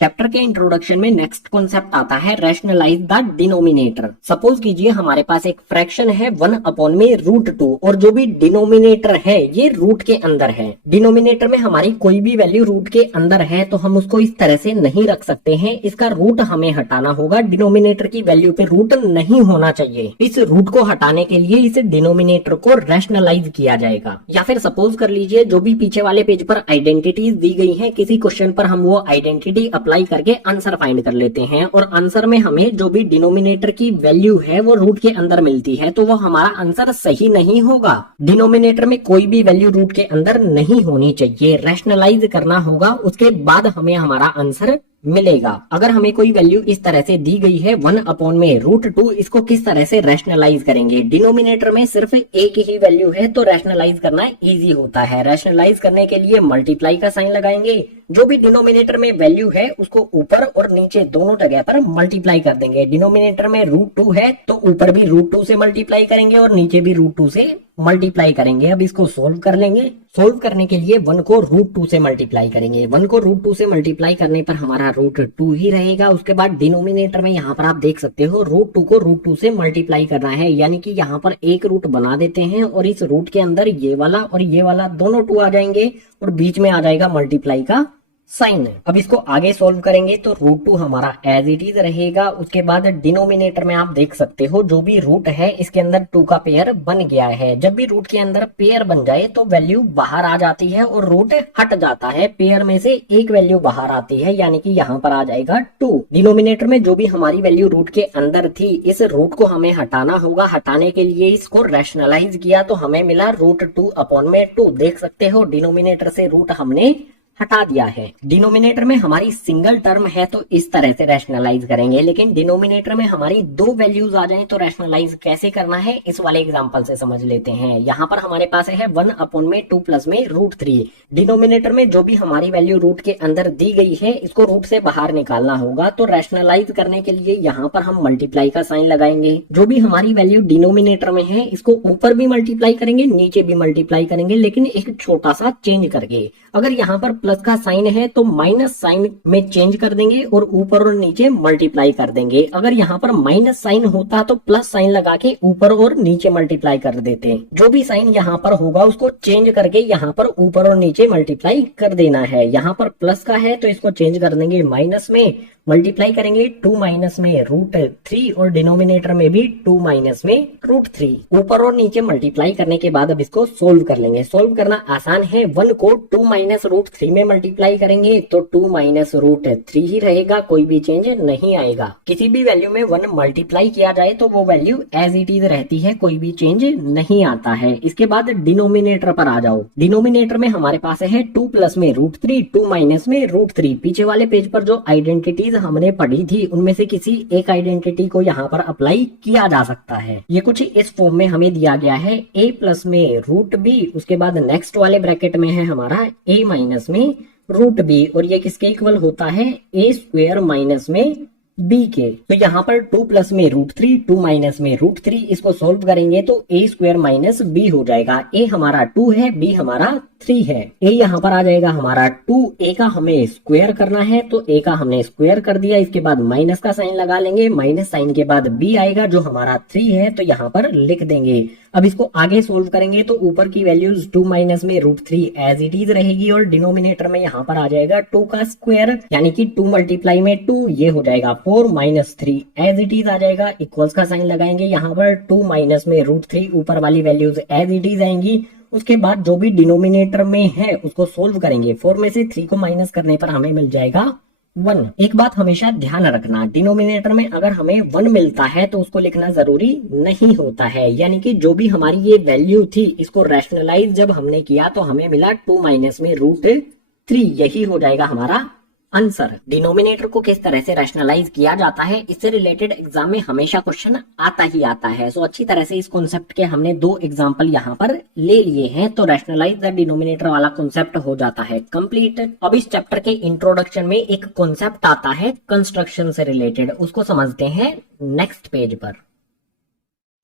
चैप्टर के इंट्रोडक्शन में नेक्स्ट कॉन्सेप्ट आता है रैशनलाइज द डिनोमिनेटर। सपोज कीजिए हमारे पास एक फ्रैक्शन है 1 अपॉन में रूट 2 और जो भी डिनोमिनेटर है ये रूट के अंदर है। डिनोमिनेटर में हमारी कोई भी वैल्यू रूट के अंदर है तो हम उसको इस तरह से नहीं रख सकते हैं, इसका रूट हमें हटाना होगा। डिनोमिनेटर की वैल्यू पे रूट नहीं होना चाहिए। इस रूट को हटाने के लिए इस डिनोमिनेटर को रैशनलाइज किया जाएगा। या फिर सपोज कर लीजिए जो भी पीछे वाले पेज पर आइडेंटिटीज दी गई है, किसी क्वेश्चन पर हम वो आइडेंटिटी अप्लाई करके आंसर फाइंड कर लेते हैं और आंसर में हमें जो भी डिनोमिनेटर की वैल्यू है वो रूट के अंदर मिलती है तो वो हमारा आंसर सही नहीं होगा। डिनोमिनेटर में कोई भी वैल्यू रूट के अंदर नहीं होनी चाहिए, रैशनलाइज करना होगा, उसके बाद हमें हमारा आंसर मिलेगा। अगर हमें कोई वैल्यू इस तरह से दी गई है 1 अपॉन में रूट 2, इसको किस तरह से रैशनलाइज करेंगे। डिनोमिनेटर में सिर्फ एक ही वैल्यू है तो रैशनलाइज करना इजी होता है। रैशनलाइज करने के लिए मल्टीप्लाई का साइन लगाएंगे, जो भी डिनोमिनेटर में वैल्यू है उसको ऊपर और नीचे दोनों जगह पर मल्टीप्लाई कर देंगे। डिनोमिनेटर में रूट 2 है तो ऊपर भी रूट 2 से मल्टीप्लाई करेंगे और नीचे भी रूट 2 से मल्टीप्लाई करेंगे। अब इसको सोल्व कर लेंगे। सोल्व करने के लिए 1 को √2 से मल्टीप्लाई करेंगे। 1 को √2 से मल्टीप्लाई करने पर हमारा √2 ही रहेगा। उसके बाद डिनोमिनेटर में यहाँ पर आप देख सकते हो √2 को √2 से मल्टीप्लाई करना है, यानी कि यहाँ पर एक रूट बना देते हैं और इस रूट के अंदर ये वाला और ये वाला दोनों 2 आ जाएंगे और बीच में आ जाएगा मल्टीप्लाई का साइन। अब इसको आगे सोल्व करेंगे तो √2 हमारा एज इट इज रहेगा। उसके बाद डिनोमिनेटर में आप देख सकते हो जो भी रूट है इसके अंदर 2 का पेयर बन गया है। जब भी रूट के अंदर पेयर बन जाए तो वैल्यू बाहर आ जाती है और रूट हट जाता है। पेयर में से एक वैल्यू बाहर आती है, यानी कि यहाँ पर आ जाएगा 2। डिनोमिनेटर में जो भी हमारी वैल्यू रूट के अंदर थी, इस रूट को हमें हटाना होगा। हटाने के लिए इसको रैशनलाइज किया तो हमें मिला √2/2। देख सकते हो डिनोमिनेटर से रूट हमने हटा दिया है। डिनोमिनेटर में हमारी सिंगल टर्म है तो इस तरह से रैशनलाइज करेंगे, लेकिन डिनोमिनेटर में हमारी 2 वैल्यूज आ जाएं तो रैशनलाइज कैसे करना है इस वाले एग्जांपल से समझ लेते हैं। यहाँ पर हमारे पास है 1/2 प्लस में √3। डिनोमिनेटर में जो भी हमारी वैल्यू रूट के अंदर दी गई है इसको रूट से बाहर निकालना होगा, तो रैशनलाइज करने के लिए यहाँ पर हम मल्टीप्लाई का साइन लगाएंगे। जो भी हमारी वैल्यू डिनोमिनेटर में है इसको ऊपर भी मल्टीप्लाई करेंगे, नीचे भी मल्टीप्लाई करेंगे, लेकिन एक छोटा सा चेंज करके। अगर यहाँ पर प्लस का साइन है तो माइनस साइन में चेंज कर देंगे और ऊपर और नीचे मल्टीप्लाई कर देंगे। अगर यहाँ पर माइनस साइन होता तो प्लस साइन लगा के ऊपर और नीचे मल्टीप्लाई कर देते। जो भी साइन यहाँ पर होगा उसको चेंज करके यहाँ पर ऊपर और नीचे मल्टीप्लाई कर देना है। यहाँ पर प्लस का है तो इसको चेंज कर देंगे माइनस में, मल्टीप्लाई करेंगे 2 माइनस में √3 और डिनोमिनेटर में भी 2 माइनस में √3। ऊपर और नीचे मल्टीप्लाई करने के बाद अब इसको सोल्व कर लेंगे। सोल्व करना आसान है। 1 को 2 माइनस √3 में मल्टीप्लाई करेंगे तो 2 माइनस √3 ही रहेगा, कोई भी चेंज नहीं आएगा। किसी भी वैल्यू में 1 मल्टीप्लाई किया जाए तो वो वैल्यू एज इट इज रहती है, कोई भी चेंज नहीं आता है। इसके बाद डिनोमिनेटर पर आ जाओ। डिनोमिनेटर में हमारे पास है 2 प्लस में √3, 2 माइनस में √3। पीछे वाले पेज पर जो आइडेंटिटीज हमने पढ़ी थी उनमें से किसी एक आइडेंटिटी को यहाँ पर अप्लाई किया जा सकता है। ये कुछ इस फॉर्म में हमें दिया गया है a प्लस में √b, उसके बाद नेक्स्ट वाले ब्रैकेट में है हमारा a माइनस में √b, और ये किसके इक्वल होता है a² माइनस में b के। तो यहाँ पर 2 प्लस में √3, 2 माइनस में √3, इसको सोल्व करेंगे तो a² माइनस b हो जाएगा। a हमारा 2 है, b हमारा 3 है। a यहाँ पर आ जाएगा हमारा 2, a का हमें स्क्वायर करना है तो a का हमने स्क्वायर कर दिया। इसके बाद माइनस का साइन लगा लेंगे, माइनस साइन के बाद b आएगा जो हमारा 3 है तो यहाँ पर लिख देंगे। अब इसको आगे सोल्व करेंगे तो ऊपर की वैल्यूज 2 माइनस में √3 एज इट इज रहेगी और डिनोमिनेटर में यहाँ पर आ जाएगा 2 का स्क्वायर, यानी कि 2 मल्टीप्लाई में 2, ये हो जाएगा 4 माइनस 3 एज इट इज आ जाएगा। इक्वल्स का साइन लगाएंगे, यहाँ पर 2 माइनस में √3, ऊपर वाली वैल्यूज एज इट इज आएंगी। उसके बाद जो भी डिनोमिनेटर में है उसको सोल्व करेंगे। 4 में से 3 को माइनस करने पर हमें मिल जाएगा 1। एक बात हमेशा ध्यान रखना, डिनोमिनेटर में अगर हमें 1 मिलता है तो उसको लिखना जरूरी नहीं होता है, यानी कि जो भी हमारी ये वैल्यू थी इसको रैशनलाइज जब हमने किया तो हमें मिला 2 माइनस में √3, यही हो जाएगा हमारा आंसर। डिनोमिनेटर को किस तरह से रैशनलाइज किया जाता है इससे रिलेटेड एग्जाम में हमेशा क्वेश्चन आता ही आता है। सो अच्छी तरह से इस कॉन्सेप्ट के हमने 2 एग्जांपल यहाँ पर ले लिए हैं, तो रैशनलाइज द डिनोमिनेटर वाला कॉन्सेप्ट हो जाता है कंप्लीट। अब इस चैप्टर के इंट्रोडक्शन में एक कॉन्सेप्ट आता है कंस्ट्रक्शन से रिलेटेड, उसको समझते हैं नेक्स्ट पेज पर।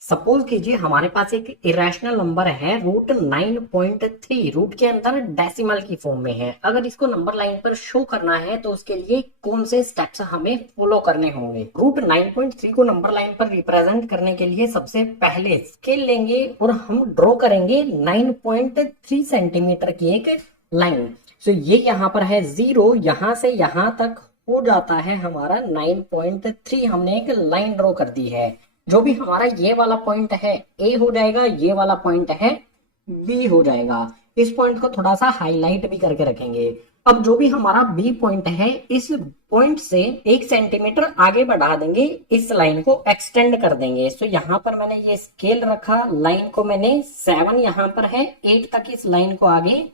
सपोज कीजिए हमारे पास एक इरेशनल नंबर है √9.3, रूट के अंदर डेसिमल की फॉर्म में है। अगर इसको नंबर लाइन पर शो करना है तो उसके लिए कौन से स्टेप्स हमें फॉलो करने होंगे। √9.3 को नंबर लाइन पर रिप्रेजेंट करने के लिए सबसे पहले स्केल लेंगे और हम ड्रॉ करेंगे 9.3 सेंटीमीटर की एक लाइन। सो ये यहाँ पर है 0, यहाँ से यहाँ तक हो जाता है हमारा 9.3। हमने एक लाइन ड्रॉ कर दी है। जो भी हमारा ये वाला पॉइंट है A हो जाएगा, ये वाला पॉइंट है B हो जाएगा। इस पॉइंट को थोड़ा सा हाईलाइट भी करके रखेंगे। अब जो भी हमारा B पॉइंट है इस पॉइंट से 1 सेंटीमीटर आगे बढ़ा देंगे, इस लाइन को एक्सटेंड कर देंगे। सो यहाँ पर मैंने ये स्केल रखा, लाइन को मैंने 7 यहाँ पर है, 8 तक इस लाइन को आगे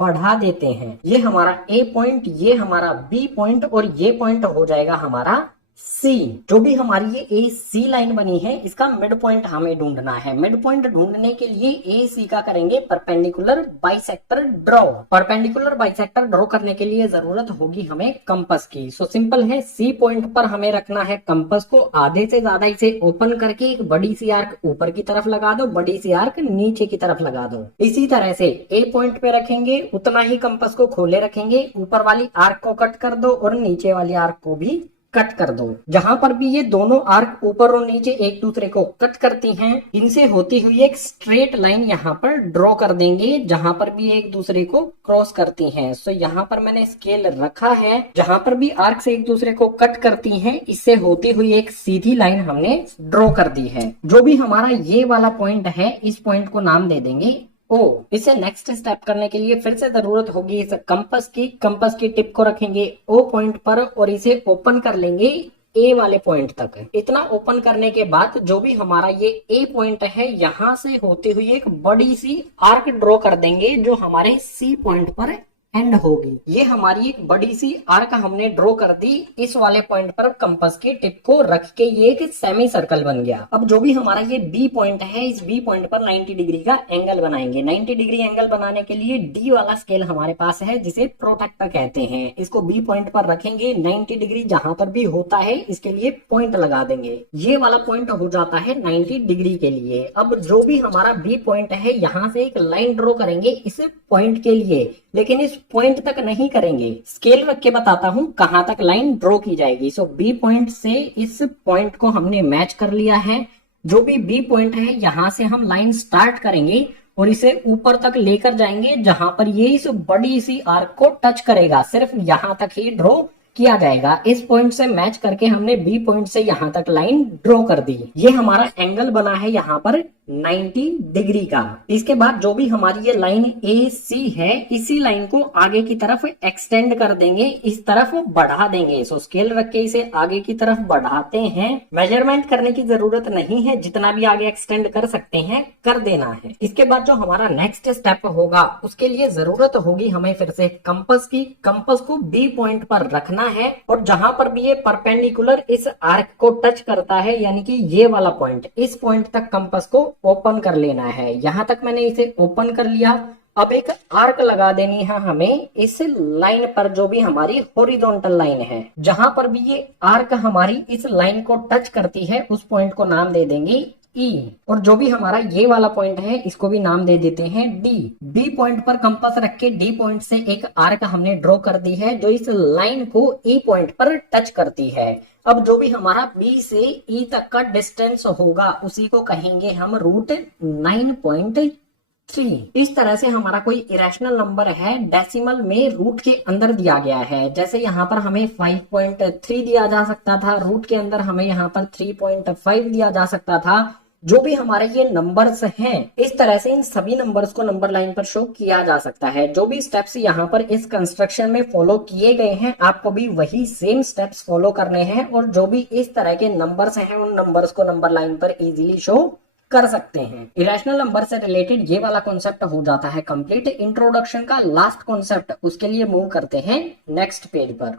बढ़ा देते हैं। ये हमारा A पॉइंट, ये हमारा B पॉइंट और ये पॉइंट हो जाएगा हमारा सी। जो भी हमारी ये ए सी लाइन बनी है इसका मिड पॉइंट हमें ढूंढना है। मिड पॉइंट ढूंढने के लिए ए सी का करेंगे perpendicular bisector draw. Perpendicular bisector draw करने के लिए जरूरत होगी हमें कंपास की। सो सिंपल है, सी पॉइंट पर हमें रखना है कंपास को, आधे से ज्यादा इसे ओपन करके एक बड़ी सी आर्क ऊपर की तरफ लगा दो, बड़ी सी आर्क नीचे की तरफ लगा दो। इसी तरह से ए पॉइंट पे रखेंगे, उतना ही कंपास को खोले रखेंगे, ऊपर वाली आर्क को कट कर दो और नीचे वाली आर्क को भी कट कर दो। जहां पर भी ये दोनों आर्क ऊपर और नीचे एक दूसरे को कट करती हैं, इनसे होती हुई एक स्ट्रेट लाइन यहाँ पर ड्रॉ कर देंगे जहां पर भी एक दूसरे को क्रॉस करती हैं। सो यहाँ पर मैंने स्केल रखा है, जहां पर भी आर्क से एक दूसरे को कट करती हैं, इससे होती हुई एक सीधी लाइन हमने ड्रॉ कर दी है। जो भी हमारा ये वाला पॉइंट है, इस पॉइंट को नाम दे देंगे ओ। इसे नेक्स्ट स्टेप करने के लिए फिर से जरूरत होगी इस कंपास की। कंपास की टिप को रखेंगे ओ पॉइंट पर और इसे ओपन कर लेंगे ए वाले पॉइंट तक। इतना ओपन करने के बाद जो भी हमारा ये ए पॉइंट है, यहां से होती हुई एक बड़ी सी आर्क ड्रॉ कर देंगे जो हमारे सी पॉइंट पर एंड होगी। ये हमारी एक बड़ी सी आर्क हमने ड्रॉ कर दी। इस वाले पॉइंट पर कंपास की टिप को रख के ये एक सेमी सर्कल बन गया। अब जो भी हमारा ये बी पॉइंट है, इस बी पॉइंट पर 90 डिग्री का एंगल बनाएंगे। 90 डिग्री एंगल बनाने के लिए डी वाला स्केल हमारे पास है जिसे प्रोट्रैक्टर कहते हैं। इसको बी पॉइंट पर रखेंगे, 90 डिग्री जहां पर भी होता है इसके लिए पॉइंट लगा देंगे। ये वाला पॉइंट हो जाता है 90 डिग्री के लिए। अब जो भी हमारा बी पॉइंट है, यहाँ से एक लाइन ड्रॉ करेंगे इस पॉइंट के लिए, लेकिन इस पॉइंट तक नहीं करेंगे। स्केल रख के बताता हूं कहां तक लाइन ड्रॉ की जाएगी। सो बी पॉइंट से इस पॉइंट को हमने मैच कर लिया है। जो भी बी पॉइंट है, यहां से हम लाइन स्टार्ट करेंगे और इसे ऊपर तक लेकर जाएंगे जहां पर ये इस बड़ी सी आर्क को टच करेगा। सिर्फ यहां तक ही ड्रॉ किया जाएगा। इस पॉइंट से मैच करके हमने बी पॉइंट से यहां तक लाइन ड्रॉ कर दी। ये हमारा एंगल बना है यहाँ पर 90 डिग्री का। इसके बाद जो भी हमारी ये लाइन ए सी है, इसी लाइन को आगे की तरफ एक्सटेंड कर देंगे, इस तरफ बढ़ा देंगे। सो स्केल रख के इसे आगे की तरफ बढ़ाते हैं। मेजरमेंट करने की जरूरत नहीं है, जितना भी आगे एक्सटेंड कर सकते हैं कर देना है। इसके बाद जो हमारा नेक्स्ट स्टेप होगा, उसके लिए जरूरत होगी हमें फिर से कंपास की। कंपास को बी पॉइंट पर रखना है और जहां पर भी ये परपेंडिकुलर इस आर्क को टच करता है, यानी कि ये वाला पॉइंट, इस पॉइंट तक कंपास को ओपन कर लेना है। यहां तक मैंने इसे ओपन कर लिया। अब एक आर्क लगा देनी है हमें इस लाइन पर, जो भी हमारी हॉरिजॉन्टल लाइन है। जहां पर भी ये आर्क हमारी इस लाइन को टच करती है, उस पॉइंट को नाम दे देंगे ई। और जो भी हमारा ये वाला पॉइंट है, इसको भी नाम दे देते हैं डी। डी पॉइंट पर कंपास रख के डी पॉइंट से एक आर्क हमने ड्रॉ कर दी है जो इस लाइन को ई पॉइंट पर टच करती है। अब जो भी हमारा बी से ई तक का डिस्टेंस होगा, उसी को कहेंगे हम रूट 9.3। इस तरह से हमारा कोई इरेशनल नंबर है, डेसिमल में रूट के अंदर दिया गया है। जैसे यहाँ पर हमें 5.3 दिया जा सकता था, रूट के अंदर हमें यहाँ पर 3.5 दिया जा सकता था। जो भी हमारे ये नंबर्स हैं, इस तरह से इन सभी नंबर्स को नंबर लाइन पर शो किया जा सकता है। जो भी स्टेप्स यहाँ पर इस कंस्ट्रक्शन में फॉलो किए गए हैं, आपको भी वही सेम स्टेप्स फॉलो करने हैं। और जो भी इस तरह के नंबर्स हैं, उन नंबर्स को नंबर लाइन पर इजीली शो कर सकते हैं। इरेशनल नंबर से रिलेटेड ये वाला कॉन्सेप्ट हो जाता है कंप्लीट। इंट्रोडक्शन का लास्ट कॉन्सेप्ट, उसके लिए मूव करते हैं नेक्स्ट पेज पर।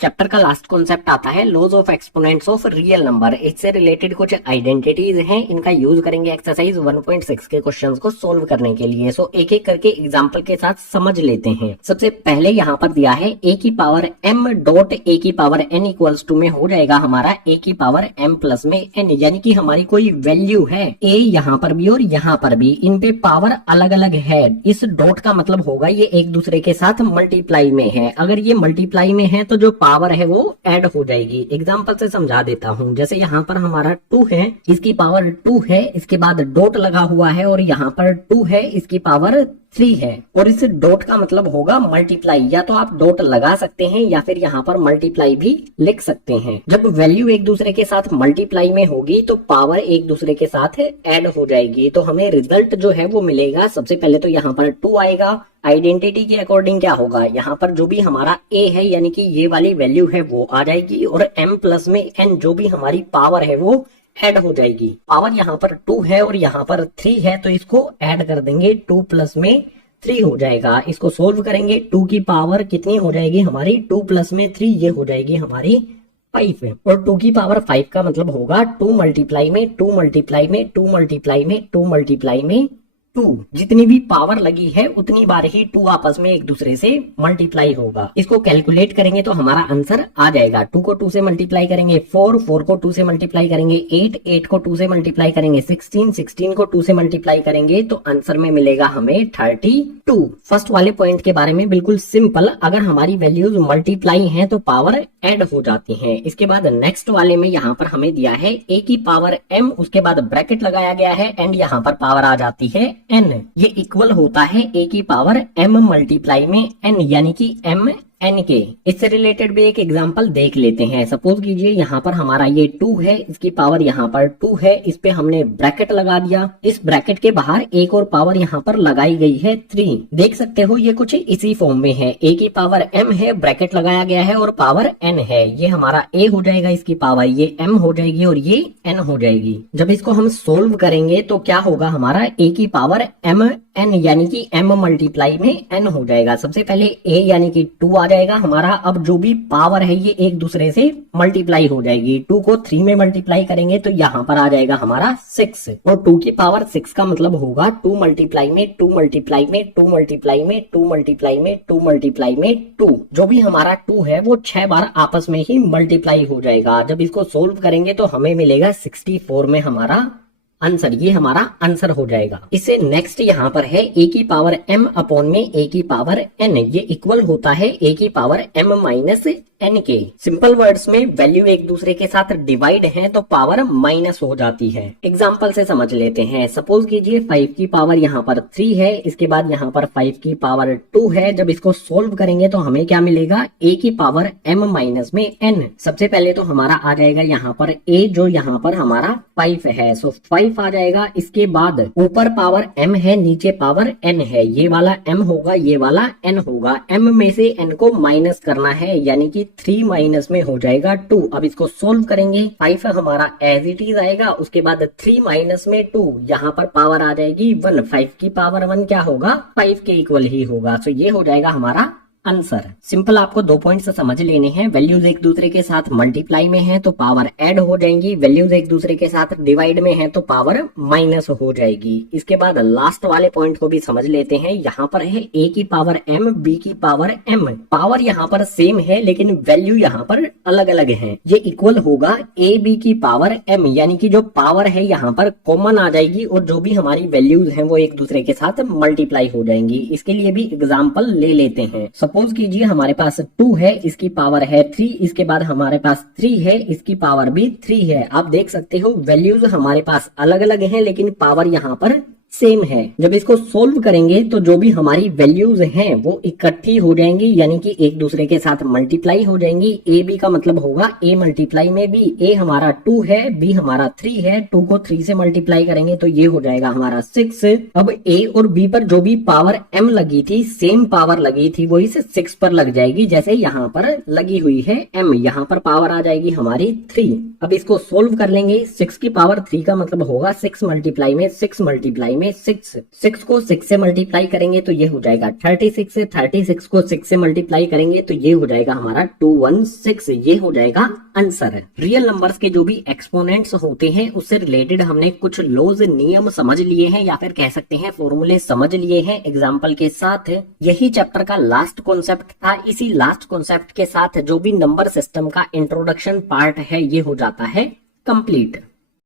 चैप्टर का लास्ट कॉन्सेप्ट आता है laws of exponents of real number. इससे रिलेटेड कुछ आइडेंटिटीज हैं, इनका यूज करेंगे एक्सरसाइज 1.6 के क्वेश्चंस को सोल्व करने के लिए। सो एक एक करके एग्जांपल के साथ समझ लेते हैं। सबसे पहले यहाँ पर दिया है ए की पावर m डॉट ए की पावर n इक्वल्स टू में हो जाएगा हमारा ए की पावर m प्लस में n, यानी कि हमारी कोई वैल्यू है a यहाँ पर भी और यहाँ पर भी, इन पे पावर अलग अलग है। इस डॉट का मतलब होगा ये एक दूसरे के साथ मल्टीप्लाई में है। अगर ये मल्टीप्लाई में है तो जो पावर है वो ऐड हो जाएगी। एग्जांपल से समझा देता हूं। जैसे यहाँ पर हमारा 2 है, इसकी पावर 2 है, इसके बाद डॉट लगा हुआ है, और यहाँ पर 2 है, इसकी पावर 3 है। और इस डॉट का मतलब होगा मल्टीप्लाई। या तो आप डॉट लगा सकते हैं या फिर यहाँ पर मल्टीप्लाई भी लिख सकते हैं। जब वैल्यू एक दूसरे के साथ मल्टीप्लाई में होगी तो पावर एक दूसरे के साथ ऐड हो जाएगी, तो हमें रिजल्ट जो है वो मिलेगा। सबसे पहले तो यहाँ पर 2 आएगा। आइडेंटिटी के अकॉर्डिंग क्या होगा, यहाँ पर जो भी हमारा a है, यानी कि ये वाली वैल्यू है, वो आ जाएगी, और m प्लस में n जो भी हमारी पावर है वो ऐड हो जाएगी। पावर यहाँ पर 2 है और यहाँ पर 3 है, तो इसको ऐड कर देंगे, 2 प्लस में 3 हो जाएगा। इसको सोल्व करेंगे, 2 की पावर कितनी हो जाएगी हमारी, 2 प्लस में 3, ये हो जाएगी हमारी 5 और 2 की पावर 5 का मतलब होगा 2 मल्टीप्लाई में 2 मल्टीप्लाई में 2 मल्टीप्लाई में 2 मल्टीप्लाई में 2। जितनी भी पावर लगी है उतनी बार ही 2 आपस में एक दूसरे से मल्टीप्लाई होगा। इसको कैलकुलेट करेंगे तो हमारा आंसर आ जाएगा। 2 को 2 से मल्टीप्लाई करेंगे 4, 4 को 2 से मल्टीप्लाई करेंगे 8, 8 को 2 से मल्टीप्लाई करेंगे 16, 16 को 2 से मल्टीप्लाई करेंगे तो आंसर में मिलेगा हमें 32। फर्स्ट वाले पॉइंट के बारे में बिल्कुल सिंपल, अगर हमारी वैल्यूज मल्टीप्लाई हैं तो पावर ऐड हो जाती है। इसके बाद नेक्स्ट वाले में यहाँ पर हमें दिया है a की पावर m, उसके बाद ब्रैकेट लगाया गया है एंड यहाँ पर पावर आ जाती है n। ये इक्वल होता है a की पावर m मल्टीप्लाई में n, यानी कि m n के। इससे रिलेटेड भी एक एग्जांपल देख लेते हैं। सपोज कीजिए यहाँ पर हमारा ये 2 है, इसकी पावर यहाँ पर 2 है, इस पे हमने ब्रैकेट लगा दिया। इस ब्रैकेट के बाहर एक और पावर यहाँ पर लगाई गई है 3। देख सकते हो ये कुछ इसी फॉर्म में है। a की पावर m है, ब्रैकेट लगाया गया है और पावर n है। ये हमारा a हो जाएगा, इसकी पावर ये m हो जाएगी और ये n हो जाएगी। जब इसको हम सोल्व करेंगे तो क्या होगा, हमारा a की पावर m n यानी कि m मल्टीप्लाई में n हो जाएगा। सबसे पहले a यानी कि 2 आ जाएगा हमारा। अब जो भी पावर है ये एक दूसरे से मल्टीप्लाई हो जाएगी। 2 को 3 में मल्टीप्लाई करेंगे तो यहाँ पर आ जाएगा हमारा 6 और 2 की पावर 6 का मतलब होगा 2 मल्टीप्लाई में 2 मल्टीप्लाई में 2 मल्टीप्लाई में 2 मल्टीप्लाई में 2 मल्टीप्लाई में 2। जो भी हमारा 2 है वो 6 बार आपस में ही मल्टीप्लाई हो जाएगा। जब इसको सोल्व करेंगे तो हमें मिलेगा 64 में हमारा आंसर। ये हमारा आंसर हो जाएगा। इससे नेक्स्ट यहाँ पर है a की पावर m अपॉन में a की पावर n। ये इक्वल होता है a की पावर m माइनस n के। सिंपल वर्ड्स में वैल्यू एक दूसरे के साथ डिवाइड है तो पावर माइनस हो जाती है। एग्जाम्पल से समझ लेते हैं। सपोज कीजिए 5 की पावर यहाँ पर 3 है, इसके बाद यहाँ पर 5 की पावर 2 है। जब इसको सोल्व करेंगे तो हमें क्या मिलेगा, a की पावर m माइनस में n। सबसे पहले तो हमारा आ जाएगा यहाँ पर a, जो यहाँ पर हमारा 5 है, सो 5 आ जाएगा। इसके बाद ऊपर पावर m है, नीचे पावर n है। ये वाला m होगा, ये वाला n होगा। m में से n को माइनस करना है, यानी कि 3 माइनस में हो जाएगा 2। अब इसको सोल्व करेंगे, 5 हमारा एज इट इज आएगा। उसके बाद 3 माइनस में 2, यहाँ पर पावर आ जाएगी 1। 5 की पावर 1 क्या होगा, 5 के इक्वल ही होगा। सो ये हो जाएगा हमारा आंसर। सिंपल आपको 2 पॉइंट से समझ लेने हैं। वैल्यूज एक दूसरे के साथ मल्टीप्लाई में है तो पावर ऐड हो जाएंगी, वैल्यूज एक दूसरे के साथ डिवाइड में है तो पावर माइनस हो जाएगी। इसके बाद लास्ट वाले पॉइंट को भी समझ लेते हैं। यहाँ पर है a की पावर m, b की पावर m। पावर यहाँ पर सेम है लेकिन वैल्यू यहाँ पर अलग अलग है। ये इक्वल होगा a b की पावर m, यानी कि जो पावर है यहाँ पर कॉमन आ जाएगी और जो भी हमारी वैल्यूज हैं वो एक दूसरे के साथ मल्टीप्लाई हो जाएंगी। इसके लिए भी एग्जाम्पल ले लेते हैं। सपोज कीजिए हमारे पास 2 है, इसकी पावर है 3, इसके बाद हमारे पास 3 है, इसकी पावर भी 3 है। आप देख सकते हो वैल्यूज हमारे पास अलग अलग हैं लेकिन पावर यहाँ पर सेम है। जब इसको सोल्व करेंगे तो जो भी हमारी वैल्यूज हैं वो इकट्ठी हो जाएंगी, यानी कि एक दूसरे के साथ मल्टीप्लाई हो जाएंगी। ए बी का मतलब होगा a मल्टीप्लाई में b। a हमारा 2 है, b हमारा 3 है। 2 को 3 से मल्टीप्लाई करेंगे तो ये हो जाएगा हमारा 6। अब a और b पर जो भी पावर m लगी थी, सेम पावर लगी थी, वो इस 6 पर लग जाएगी जैसे यहाँ पर लगी हुई है m। यहाँ पर पावर आ जाएगी हमारी 3। अब इसको सोल्व कर लेंगे। 6 की पावर 3 का मतलब होगा 6 मल्टीप्लाई में 6 मल्टीप्लाई में 6 को 6 से मल्टीप्लाई करेंगे तो ये हो जाएगा 36। 36 को 6 से मल्टीप्लाई करेंगे तो ये हो जाएगा हमारा 216। ये हो जाएगा आंसर। रियल नंबर्स के जो भी एक्सपोनेंट्स होते हैं उससे रिलेटेड हमने कुछ लॉज, नियम समझ लिए हैं या फिर कह सकते हैं फॉर्मूले समझ लिए हैं एग्जाम्पल के साथ। यही चैप्टर का लास्ट कॉन्सेप्ट था। इसी लास्ट कॉन्सेप्ट के साथ जो भी नंबर सिस्टम का इंट्रोडक्शन पार्ट है ये हो जाता है कंप्लीट।